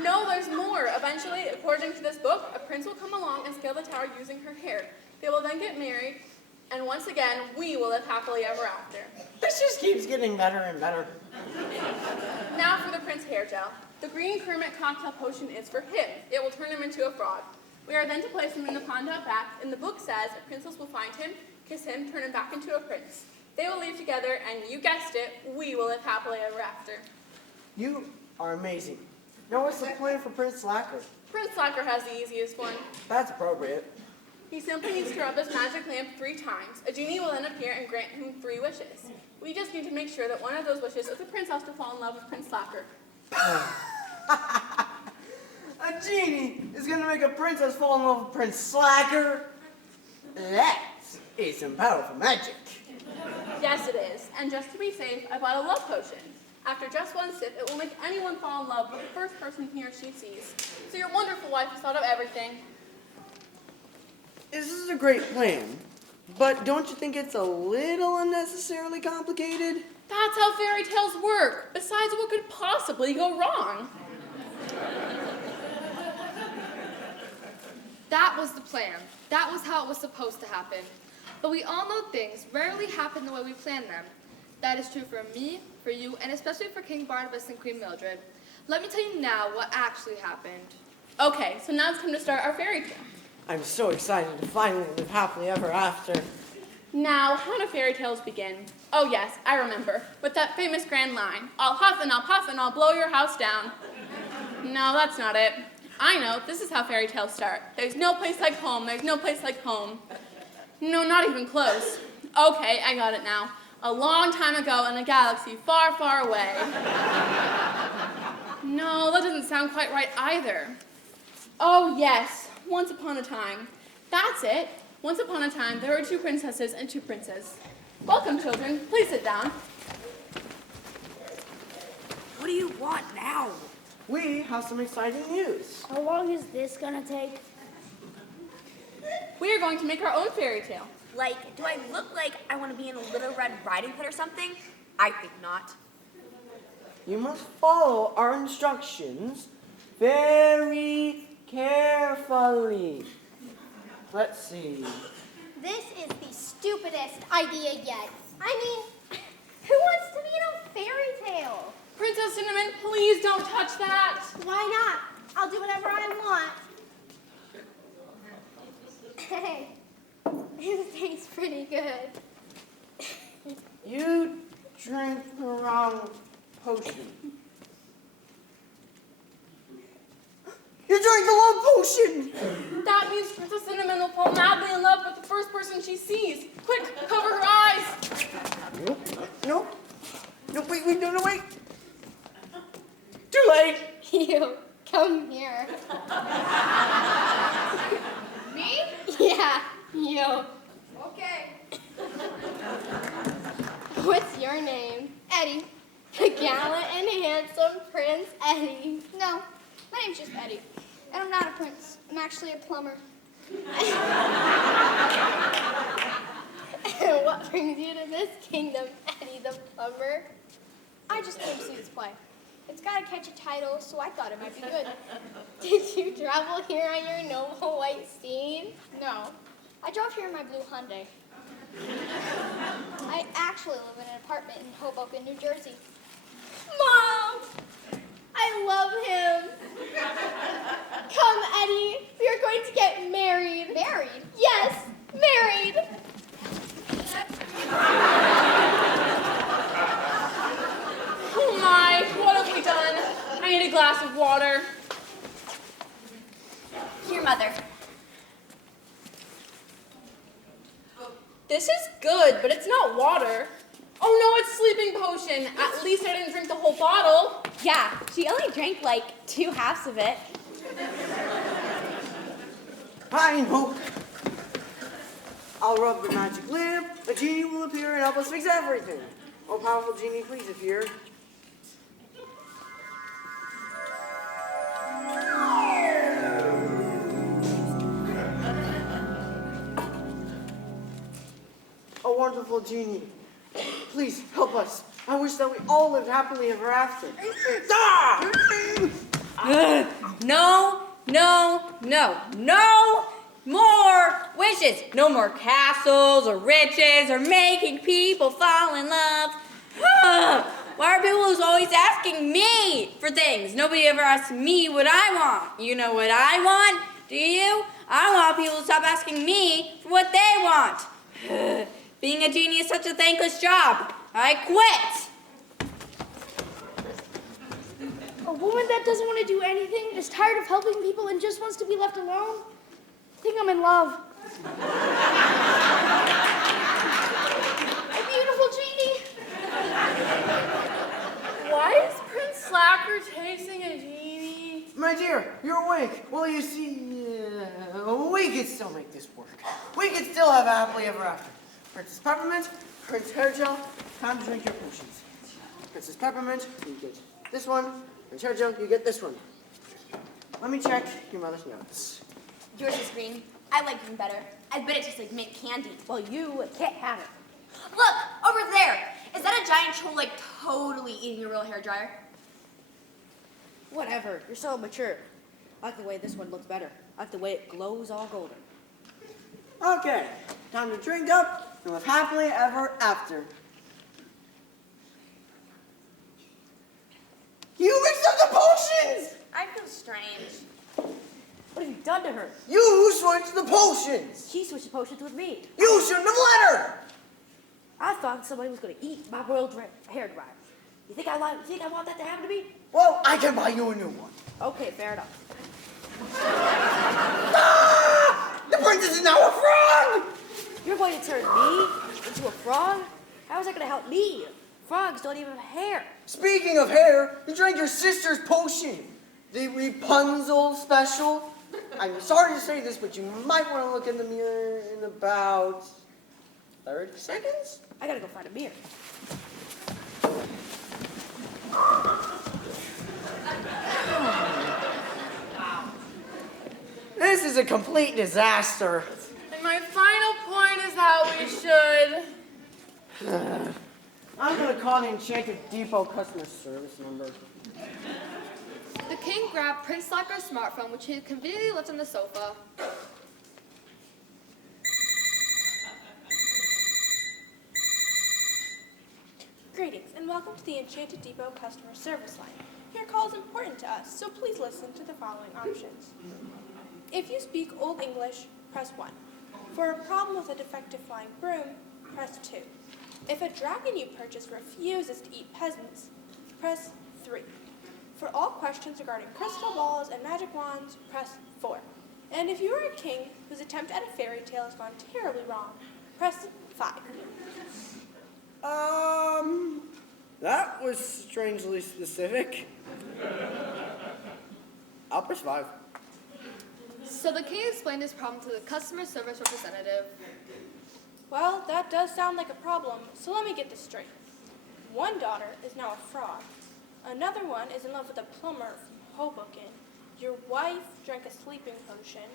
No, there's more. Eventually, according to this book, a prince will come along and scale the tower using her hair. They will then get married, and once again, we will live happily ever after. This just keeps getting better and better. Now for the prince hair gel. The green Kermit cocktail potion is for him. It will turn him into a frog. We are then to place him in the pond out back, and the book says a princess will find him, kiss him, turn him back into a prince. They will leave together, and you guessed it, we will live happily ever after. You are amazing. Now what's the plan for Prince Slacker? Prince Slacker has the easiest one. That's appropriate. He simply needs to rub this magic lamp 3 times. A genie will then appear and grant him 3 wishes. We just need to make sure that one of those wishes is the princess to fall in love with Prince Slacker. A genie is going to make a princess fall in love with Prince Slacker? That is some powerful magic. Yes, it is. And just to be safe, I bought a love potion. After just one sip, it will make anyone fall in love with the first person he or she sees. So your wonderful wife has thought of everything. This is a great plan, but don't you think it's a little unnecessarily complicated? That's how fairy tales work. Besides, what could possibly go wrong? That was the plan. That was how it was supposed to happen. But we all know things rarely happen the way we plan them. That is true for me, for you, and especially for King Barnabas and Queen Mildred. Let me tell you now what actually happened. Okay, so now it's time to start our fairy tale. I'm so excited to finally live happily ever after. Now, how do fairy tales begin? Oh yes, I remember. With that famous grand line, I'll huff and I'll puff and I'll blow your house down. No, that's not it. I know, this is how fairy tales start. There's no place like home, there's no place like home. No, not even close. Okay, I got it now. A long time ago in a galaxy far, far away. No, that doesn't sound quite right either. Oh yes, once upon a time. That's it. Once upon a time, there were 2 princesses and 2 princes. Welcome, children. Please sit down. What do you want now? We have some exciting news. How long is this gonna take? We are going to make our own fairy tale. Like, do I look like I want to be in a Little Red Riding Hood or something? I think not. You must follow our instructions very carefully. Let's see. This is the stupidest idea yet. I mean, who wants to be in a fairy tale? Princess Cinnamon, please don't touch that. Why not? I'll do whatever I want. Hey. This tastes pretty good. You drink the wrong potion. You drank the wrong potion! That means Princess Cinnamon will fall madly in love with the first person she sees. Quick, cover her eyes. Nope. No, wait, no, wait. Too late. You, come here. Me? Yeah, you. Okay. What's your name? Eddie. The gallant and handsome Prince Eddie. No, my name's just Eddie. And I'm not a prince. I'm actually a plumber. And what brings you to this kingdom, Eddie the plumber? I just came to see this play. It's got to catch a title, so I thought it might be good. Did you travel here on your noble white steed? No, I drove here in my blue Hyundai. I actually live in an apartment in Hoboken, New Jersey. Mom! I love him. Come, Eddie. We are going to get married. Married? Yes, married. Oh my, what have we done? I need a glass of water. Here, Mother. This is good, but it's not water. Oh no, it's sleeping potion. At least I didn't drink the whole bottle. Yeah, she only drank like 2/2 of it. Fine, Hope. I'll rub the magic lamp, the genie will appear and help us fix everything. Oh, powerful genie, please appear. Oh, wonderful genie, please help us. I wish that we all lived happily ever after. No more wishes. No more castles or riches or making people fall in love. Why are people always asking me for things? Nobody ever asks me what I want. You know what I want? Do you? I want people to stop asking me for what they want. Being a genie is such a thankless job. I quit. A woman that doesn't want to do anything, is tired of helping people, and just wants to be left alone? I think I'm in love. A beautiful genie. Why is Prince Slacker chasing a genie? My dear, you're awake. Well, you see, we could still make this work. We could still have a happily ever after. Princess Peppermint, Prince Hair Gel, time to drink your potions. Princess Peppermint, you get this one. Prince Hair Gel, you get this one. Let me check your mother's notes. Yours is green. I like green better. I bet it tastes like mint candy. Well, you can't have it. Look, over there. Is that a giant troll like totally eating a real hairdryer? Whatever. You're so mature. I like the way this one looks better. I like the way it glows all golden. Okay, time to drink up and live happily ever after. You mixed up the potions! I feel strange. What have you done to her? You switched the potions! She switched the potions with me. You shouldn't have let her! I thought somebody was going to eat my royal hair dryer. You think I want that to happen to me? Well, I can buy you a new one. Okay, fair enough. Ah! The princess is now a frog! You're going to turn me into a frog? How is that going to help me? Frogs don't even have hair. Speaking of hair, you drank your sister's potion. The Rapunzel special. I'm sorry to say this, but you might want to look in the mirror in about 30 seconds. I gotta go find a mirror. This is a complete disaster. And my final point is how we should. I'm gonna call the Enchanted Depot customer service number. The king grabbed Prince Slacker's smartphone, which he had conveniently left on the sofa. Greetings and welcome to the Enchanted Depot customer service line. Your call is important to us, so please listen to the following options. If you speak Old English, press 1. For a problem with a defective flying broom, press 2. If a dragon you purchase refuses to eat peasants, press 3. For all questions regarding crystal balls and magic wands, press 4. And if you are a king whose attempt at a fairy tale has gone terribly wrong, press 5. That was strangely specific. I'll press 5. So the king explained his problem to the customer service representative. Well, that does sound like a problem, so let me get this straight. One daughter is now a frog. Another one is in love with a plumber from Hoboken. Your wife drank a sleeping potion.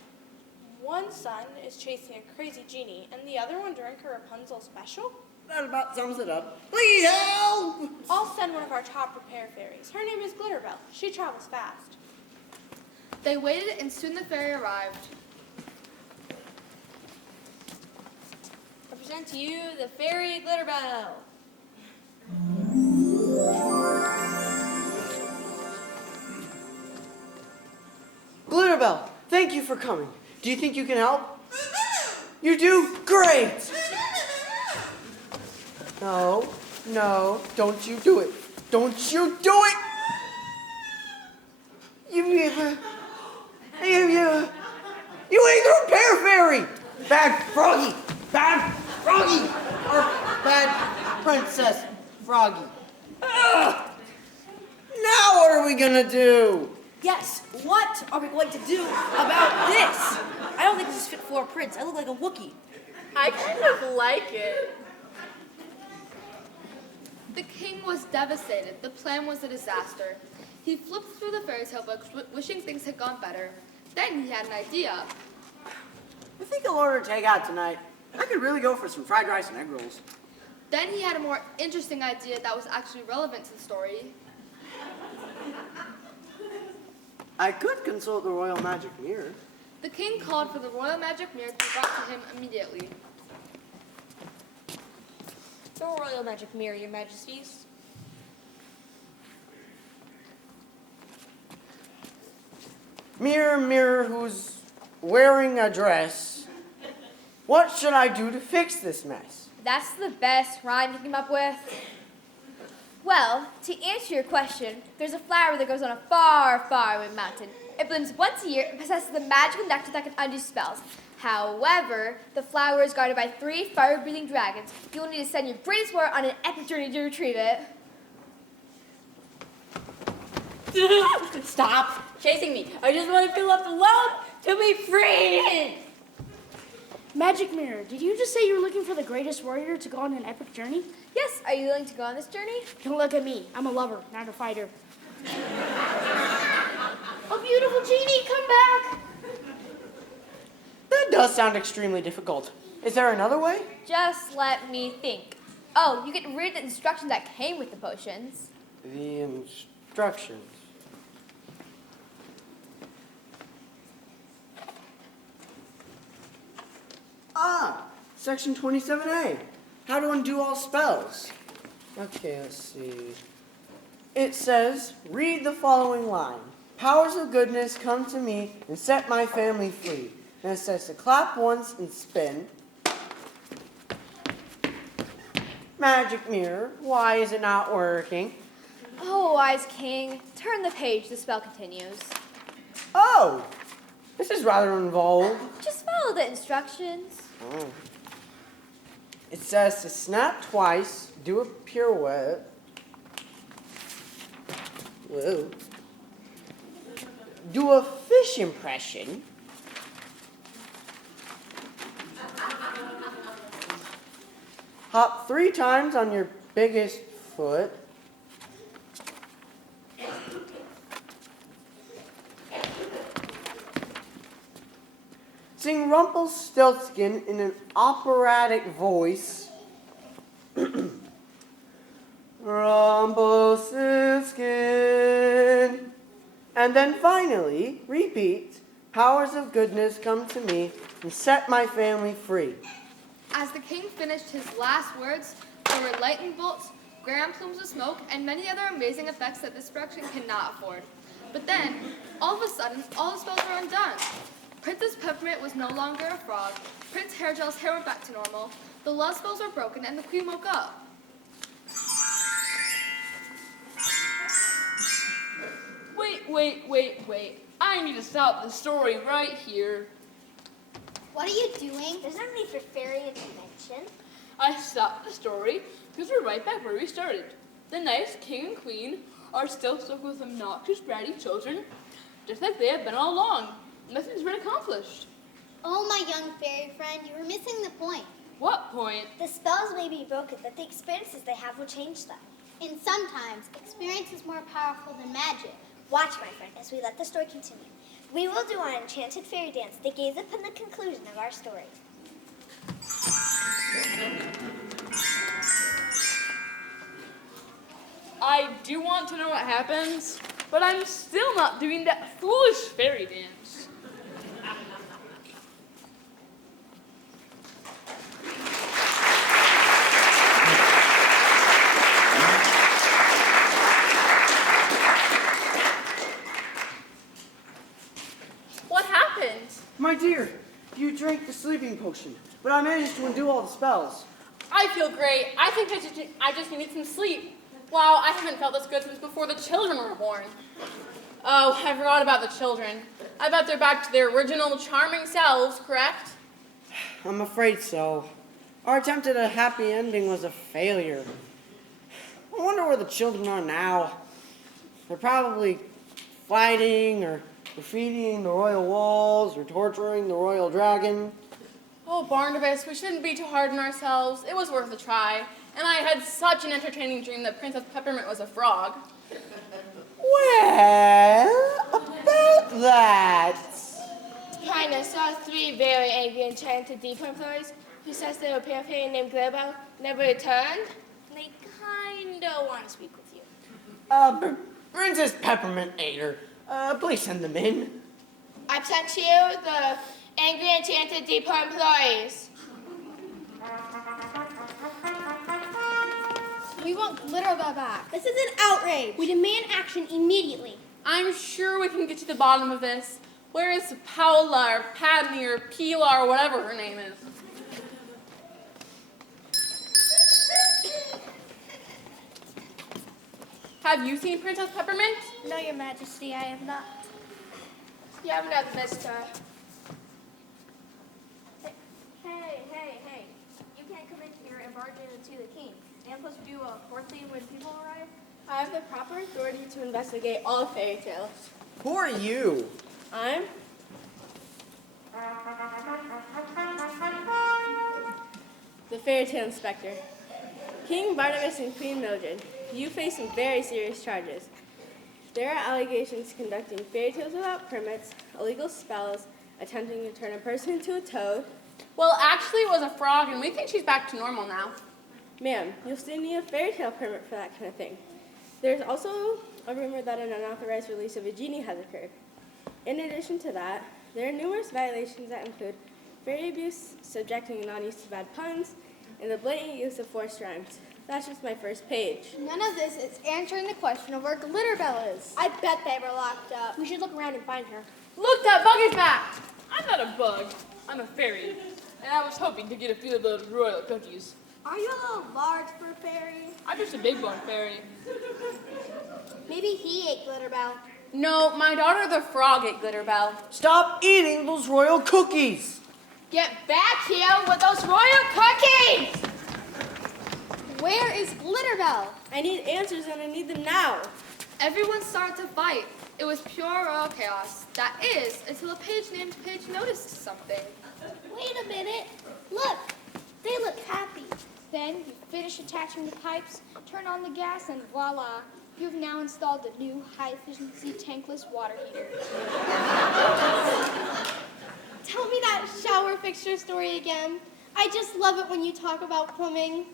One son is chasing a crazy genie, and the other one drank a Rapunzel special? That about sums it up. Please help! I'll send one of our top repair fairies. Her name is Glitterbell. She travels fast. They waited, and soon the fairy arrived. I present to you the fairy Glitterbell. Glitterbell, thank you for coming. Do you think you can help? You do? Great! No, don't you do it. Don't you do it! You ain't the repair fairy! Bad Froggy! Or bad Princess Froggy. Ugh. Now what are we gonna do? Yes, what are we going to do about this? I don't think this is fit for a prince. I look like a Wookiee. I kind of like it. The king was devastated. The plan was a disaster. He flipped through the fairy tale books, wishing things had gone better. Then he had an idea. I think I'll order takeout tonight. I could really go for some fried rice and egg rolls. Then he had a more interesting idea that was actually relevant to the story. I could consult the royal magic mirror. The king called for the royal magic mirror to be brought to him immediately. The royal magic mirror, your majesties. Mirror, mirror, who's wearing a dress, what should I do to fix this mess? That's the best rhyme you came up with. Well, to answer your question, there's a flower that grows on a far, far away mountain. It blooms once a year and possesses the magical nectar that can undo spells. However, the flower is guarded by 3 fire-breathing dragons. You will need to send your greatest warrior on an epic journey to retrieve it. Stop chasing me. I just want to feel left alone to be free. Magic Mirror, did you just say you were looking for the greatest warrior to go on an epic journey? Yes, are you willing to go on this journey? Don't look at me. I'm a lover, not a fighter. Oh, beautiful genie, come back! That does sound extremely difficult. Is there another way? Just let me think. Oh, you can read the instructions that came with the potions. The instructions. Section 27A. How to undo all spells. Okay, let's see. It says, read the following line. Powers of goodness come to me and set my family free. And it says to clap once and spin. Magic mirror, why is it not working? Oh, wise king, turn the page, the spell continues. Oh, this is rather involved. Just follow the instructions. Oh. It says to snap twice, do a pirouette. Whoa. Do a fish impression. Hop 3 times on your biggest foot. Sing Rumpelstiltskin in an operatic voice. Rumpelstiltskin. And then finally, repeat, powers of goodness come to me and set my family free. As the king finished his last words, there were lightning bolts, grand plumes of smoke, and many other amazing effects that this production cannot afford. But then, all of a sudden, all the spells were undone. Princess Peppermint was no longer a frog. Prince Hairgel's hair went back to normal. The love spells were broken, and the queen woke up. Wait. I need to stop the story right here. What are you doing? There's no need for fairy intervention. I stopped the story because we're right back where we started. The nice king and queen are still stuck with obnoxious, bratty children, just like they have been all along. Nothing's been accomplished. Oh, my young fairy friend, you were missing the point. What point? The spells may be broken, but the experiences they have will change them. And sometimes, experience is more powerful than magic. Watch, my friend, as we let the story continue. We will do our enchanted fairy dance that gaze upon the conclusion of our story. I do want to know what happens, but I'm still not doing that foolish fairy dance. What happened? My dear, you drank the sleeping potion, but I managed to undo all the spells. I feel great. I think I just needed some sleep. Wow, I haven't felt this good since before the children were born. Oh, I forgot about the children. I bet they're back to their original charming selves, correct? I'm afraid so. Our attempt at a happy ending was a failure. I wonder where the children are now. They're probably fighting or graffitiing the royal walls or torturing the royal dragon. Oh, Barnabas, we shouldn't be too hard on ourselves. It was worth a try. And I had such an entertaining dream that Princess Peppermint was a frog. Well, about that. I saw 3 very angry enchanted deep employees who says they were pale fairy named Glabell never returned. They kinda want to speak with you. Princess Peppermint ate her. Please send them in. I sent you the angry enchanted deep employees. We want Glitterbell back. This is an outrage. We demand action immediately. I'm sure we can get to the bottom of this. Where is Paola or Padney or Pila or whatever her name is? Have you seen Princess Peppermint? No, Your Majesty, I have not. You haven't had missed her. Hey. You can't come in here and barge into the king. I'm supposed to do a fourth thing when people arrive? I have the proper authority to investigate all fairy tales. Who are you? I'm the fairy tale inspector. King Barnabas and Queen Mildred, you face some very serious charges. There are allegations conducting fairy tales without permits, illegal spells, attempting to turn a person into a toad. Well, actually it was a frog, and we think she's back to normal now. Ma'am, you'll still need a fairy tale permit for that kind of thing. There's also a rumor that an unauthorized release of a genie has occurred. In addition to that, there are numerous violations that include fairy abuse, subjecting a non-use to bad puns, and the blatant use of forced rhymes. That's just my first page. None of this is answering the question of where Glitterbell is. I bet they were locked up. We should look around and find her. Look, that bug is back! I'm not a bug. I'm a fairy. And I was hoping to get a few of those royal cookies. Are you a little large for a fairy? I'm just a big bone fairy. Maybe he ate Glitterbell. No, my daughter the frog ate Glitterbell. Stop eating those royal cookies. Get back here with those royal cookies! Where is Glitterbell? I need answers and I need them now. Everyone started to fight. It was pure royal chaos. That is, until a page named Paige noticed something. Wait a minute. Look, they look happy. Then you finish attaching the pipes, turn on the gas, and voila, you've now installed a new high-efficiency tankless water heater. Tell me that shower fixture story again. I just love it when you talk about plumbing.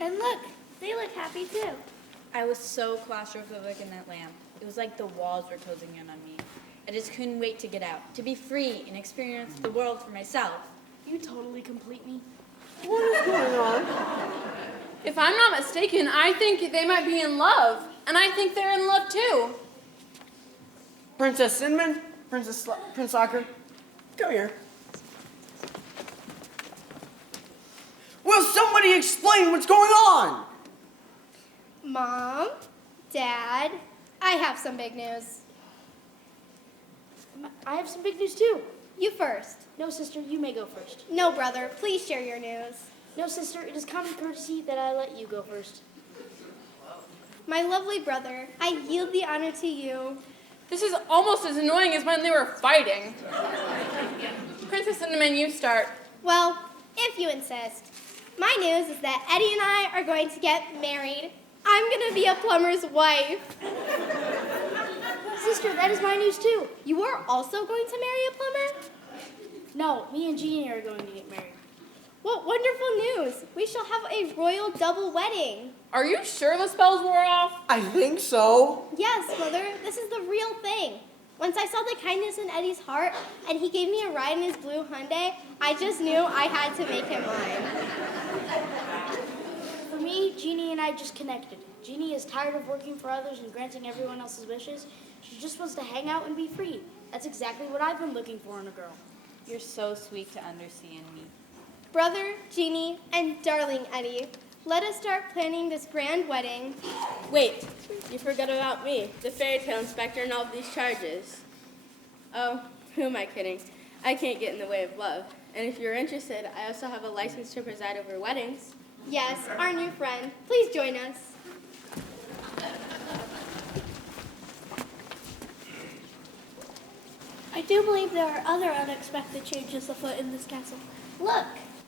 And look, they look happy too. I was so claustrophobic in that lamp. It was like the walls were closing in on me. I just couldn't wait to get out, to be free and experience the world for myself. You totally complete me. What is going on? If I'm not mistaken, I think they might be in love. And I think they're in love too. Princess Cinnamon, Prince Locker, come here. Will somebody explain what's going on? Mom, Dad, I have some big news. I have some big news too. You first. No, sister, you may go first. No, brother, please share your news. No, sister, it is common courtesy that I let you go first. My lovely brother, I yield the honor to you. This is almost as annoying as when they were fighting. Princess Cinnamon, you start. Well, if you insist. My news is that Eddie and I are going to get married. I'm going to be a plumber's wife. Sister, that is my news too. You are also going to marry a plumber? No, me and Jeannie are going to get married. What wonderful news. We shall have a royal double wedding. Are you sure the spells wore off? I think so. Yes, Mother, this is the real thing. Once I saw the kindness in Eddie's heart and he gave me a ride in his blue Hyundai, I just knew I had to make him mine. For me, Jeannie and I just connected. Jeannie is tired of working for others and granting everyone else's wishes. She just wants to hang out and be free. That's exactly what I've been looking for in a girl. You're so sweet to understand me. Brother, Jeannie, and darling Eddie, let us start planning this grand wedding. Wait, you forgot about me, the fairy tale inspector and all of these charges. Oh, who am I kidding? I can't get in the way of love. And if you're interested, I also have a license to preside over weddings. Yes, our new friend. Please join us. I do believe there are other unexpected changes afoot in this castle. Look!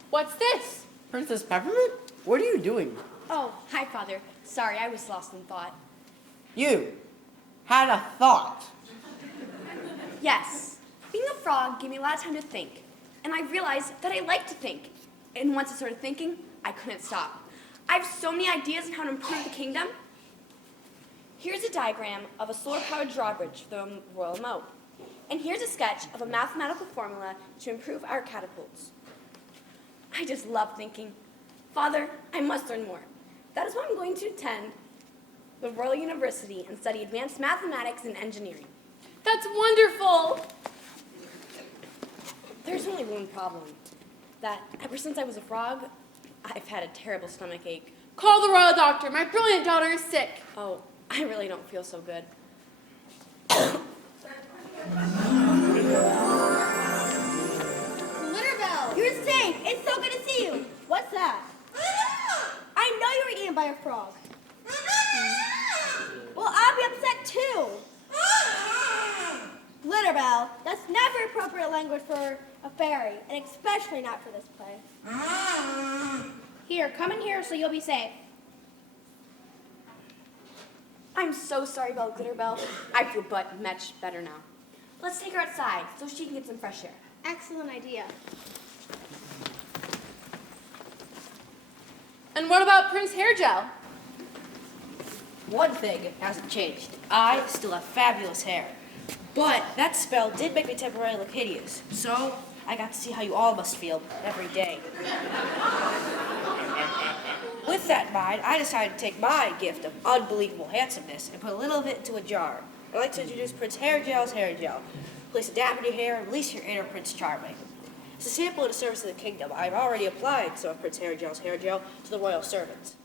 What's this? Princess Peppermint? What are you doing? Oh, hi, Father. Sorry, I was lost in thought. You had a thought. Yes, being a frog gave me a lot of time to think. And I realized that I like to think. And once I started thinking, I couldn't stop. I have so many ideas on how to improve the kingdom. Here's a diagram of a solar-powered drawbridge for the royal moat. And here's a sketch of a mathematical formula to improve our catapults. I just love thinking. Father, I must learn more. That is why I'm going to attend the Royal University and study advanced mathematics and engineering. That's wonderful. There's only one problem. That ever since I was a frog, I've had a terrible stomach ache. Call the royal doctor. My brilliant daughter is sick. Oh, I really don't feel so good. Litterbell! You're safe. It's so good to see you. What's that? I know you were eaten by a frog. Well, I'll be upset too. Litterbell, that's never appropriate language for a fairy, and especially not for this play. Here, come in here so you'll be safe. I'm so sorry about Glitterbell. I feel but much better now. Let's take her outside so she can get some fresh air. Excellent idea. And what about Prince Hair Gel? One thing hasn't changed. I still have fabulous hair. But that spell did make me temporarily look hideous. So I got to see how you all must feel every day. With that in mind, I decided to take my gift of unbelievable handsomeness and put a little of it into a jar. I'd like to introduce Prince Hair Gel's hair gel. Place a dab in your hair and release your inner Prince Charming. It's a sample in the service of the kingdom. I've already applied some of Prince Hair Gel's hair gel to the royal servants.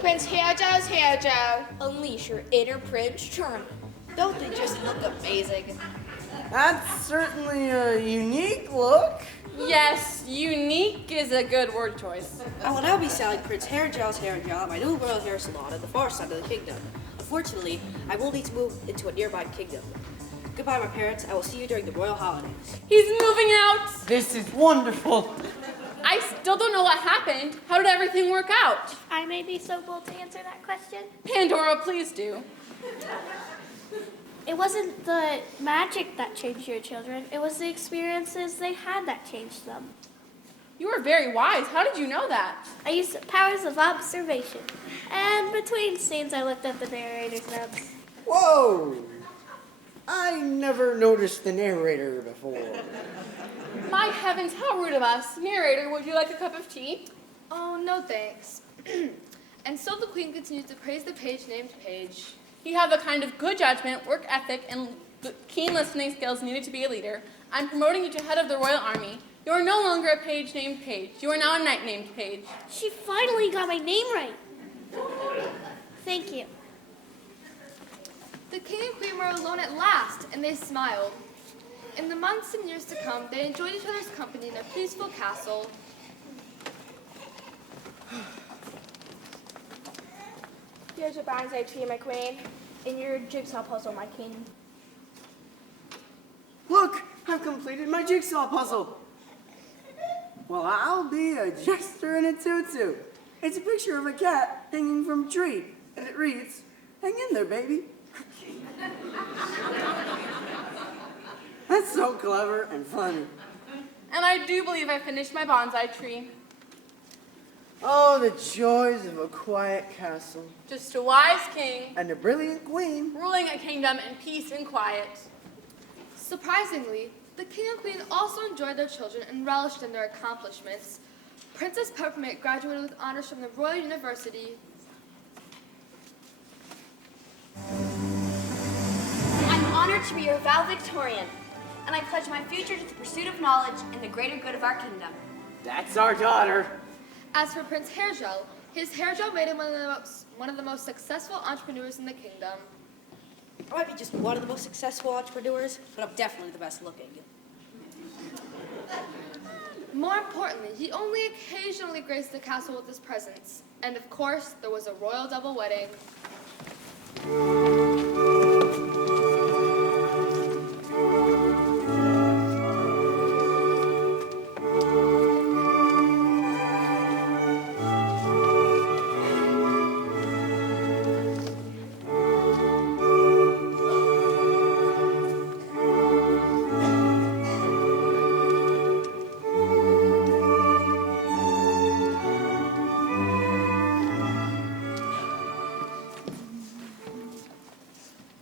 Prince Hair Gel's hair gel. Unleash your inner Prince Charming. Don't they just look amazing? That's certainly a unique look. Yes, unique is a good word choice. I will now be selling Prince Hair Gel's hair gel at my new royal hair salon at the far side of the kingdom. Unfortunately, I will need to move into a nearby kingdom. Goodbye, my parents. I will see you during the royal holidays. He's moving out. This is wonderful. I still don't know what happened. How did everything work out? I may be so bold to answer that question. Pandora, please do. It wasn't the magic that changed your children. It was the experiences they had that changed them. You are very wise. How did you know that? I used the powers of observation. And between scenes, I looked at the narrator's notes. Whoa. I never noticed the narrator before. My heavens, how rude of us. Narrator, would you like a cup of tea? Oh, no thanks. And so the queen continues to praise the page named Paige. You have the kind of good judgment, work ethic, and keen listening skills needed to be a leader. I'm promoting you to head of the royal army. You are no longer a page named Paige. You are now a knight named Paige. She finally got my name right. Thank you. The king and queen were alone at last, and they smiled. In the months and years to come, they enjoyed each other's company in their peaceful castle. Here's your bonsai tree, my queen, and your jigsaw puzzle, my king. Look, I've completed my jigsaw puzzle. Well, I'll be a jester in a tutu. It's a picture of a cat hanging from a tree, and it reads, "Hang in there, baby." That's so clever and funny. And I do believe I finished my bonsai tree. Oh, the joys of a quiet castle. Just a wise king And a brilliant queen. ruling a kingdom in peace and quiet. Surprisingly, the king and queen also enjoyed their children and relished in their accomplishments. Princess Peppermint graduated with honors from the Royal University. I'm honored to be your valedictorian, and I pledge my future to the pursuit of knowledge and the greater good of our kingdom. That's our daughter. As for Prince Hairgel, his hair job made him one of the most successful entrepreneurs in the kingdom. I might be just one of the most successful entrepreneurs, but I'm definitely the best looking. More importantly, he only occasionally graced the castle with his presence. And of course, there was a royal double wedding.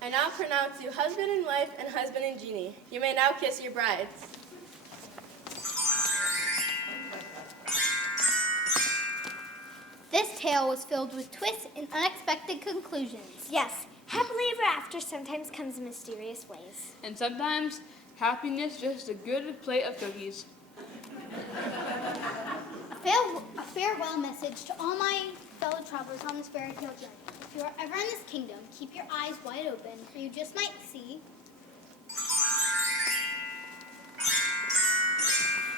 I now pronounce you husband and wife and husband and genie. You may now kiss your brides. This tale was filled with twists and unexpected conclusions. Yes, happily ever after sometimes comes in mysterious ways. And sometimes happiness just a good plate of cookies. A farewell message to all my fellow travelers on this fairy tale journey. If you are ever in this kingdom, keep your eyes wide open, for you just might see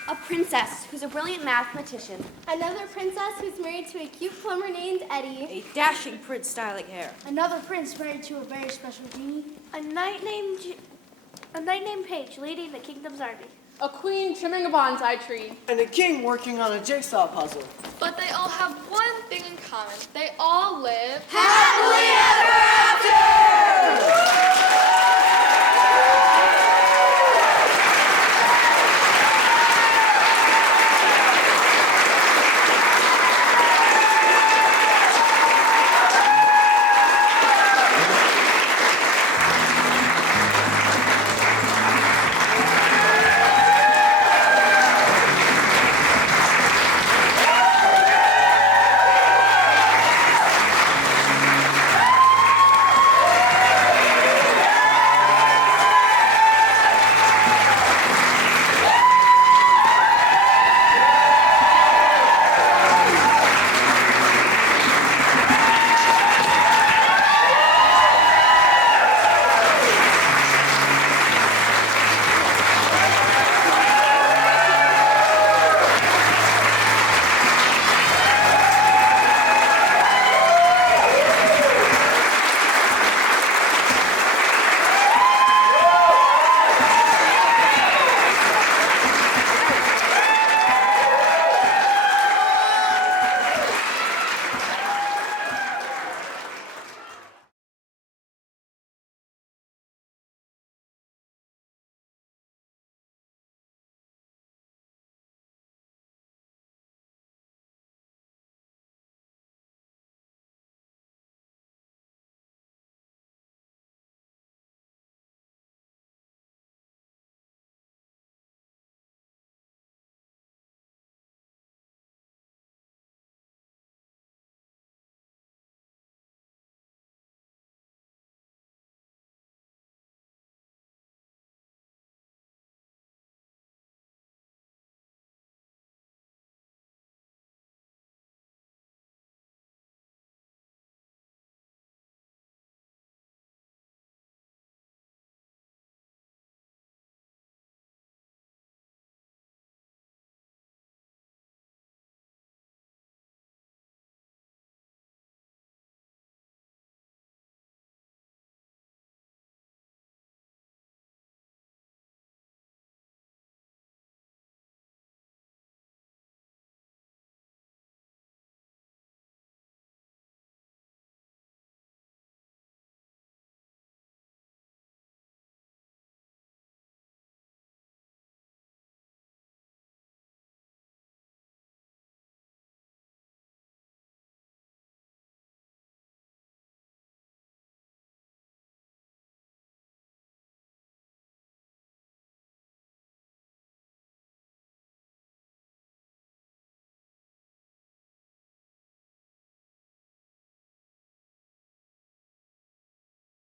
A princess who's a brilliant mathematician. another princess who's married to a cute plumber named Eddie, A dashing prince styling hair. Another prince married to a very special genie. A knight named Paige leading the kingdom's army. A queen trimming a bonsai tree. And a king working on a jigsaw puzzle. But they all have one thing in common. They all live happily ever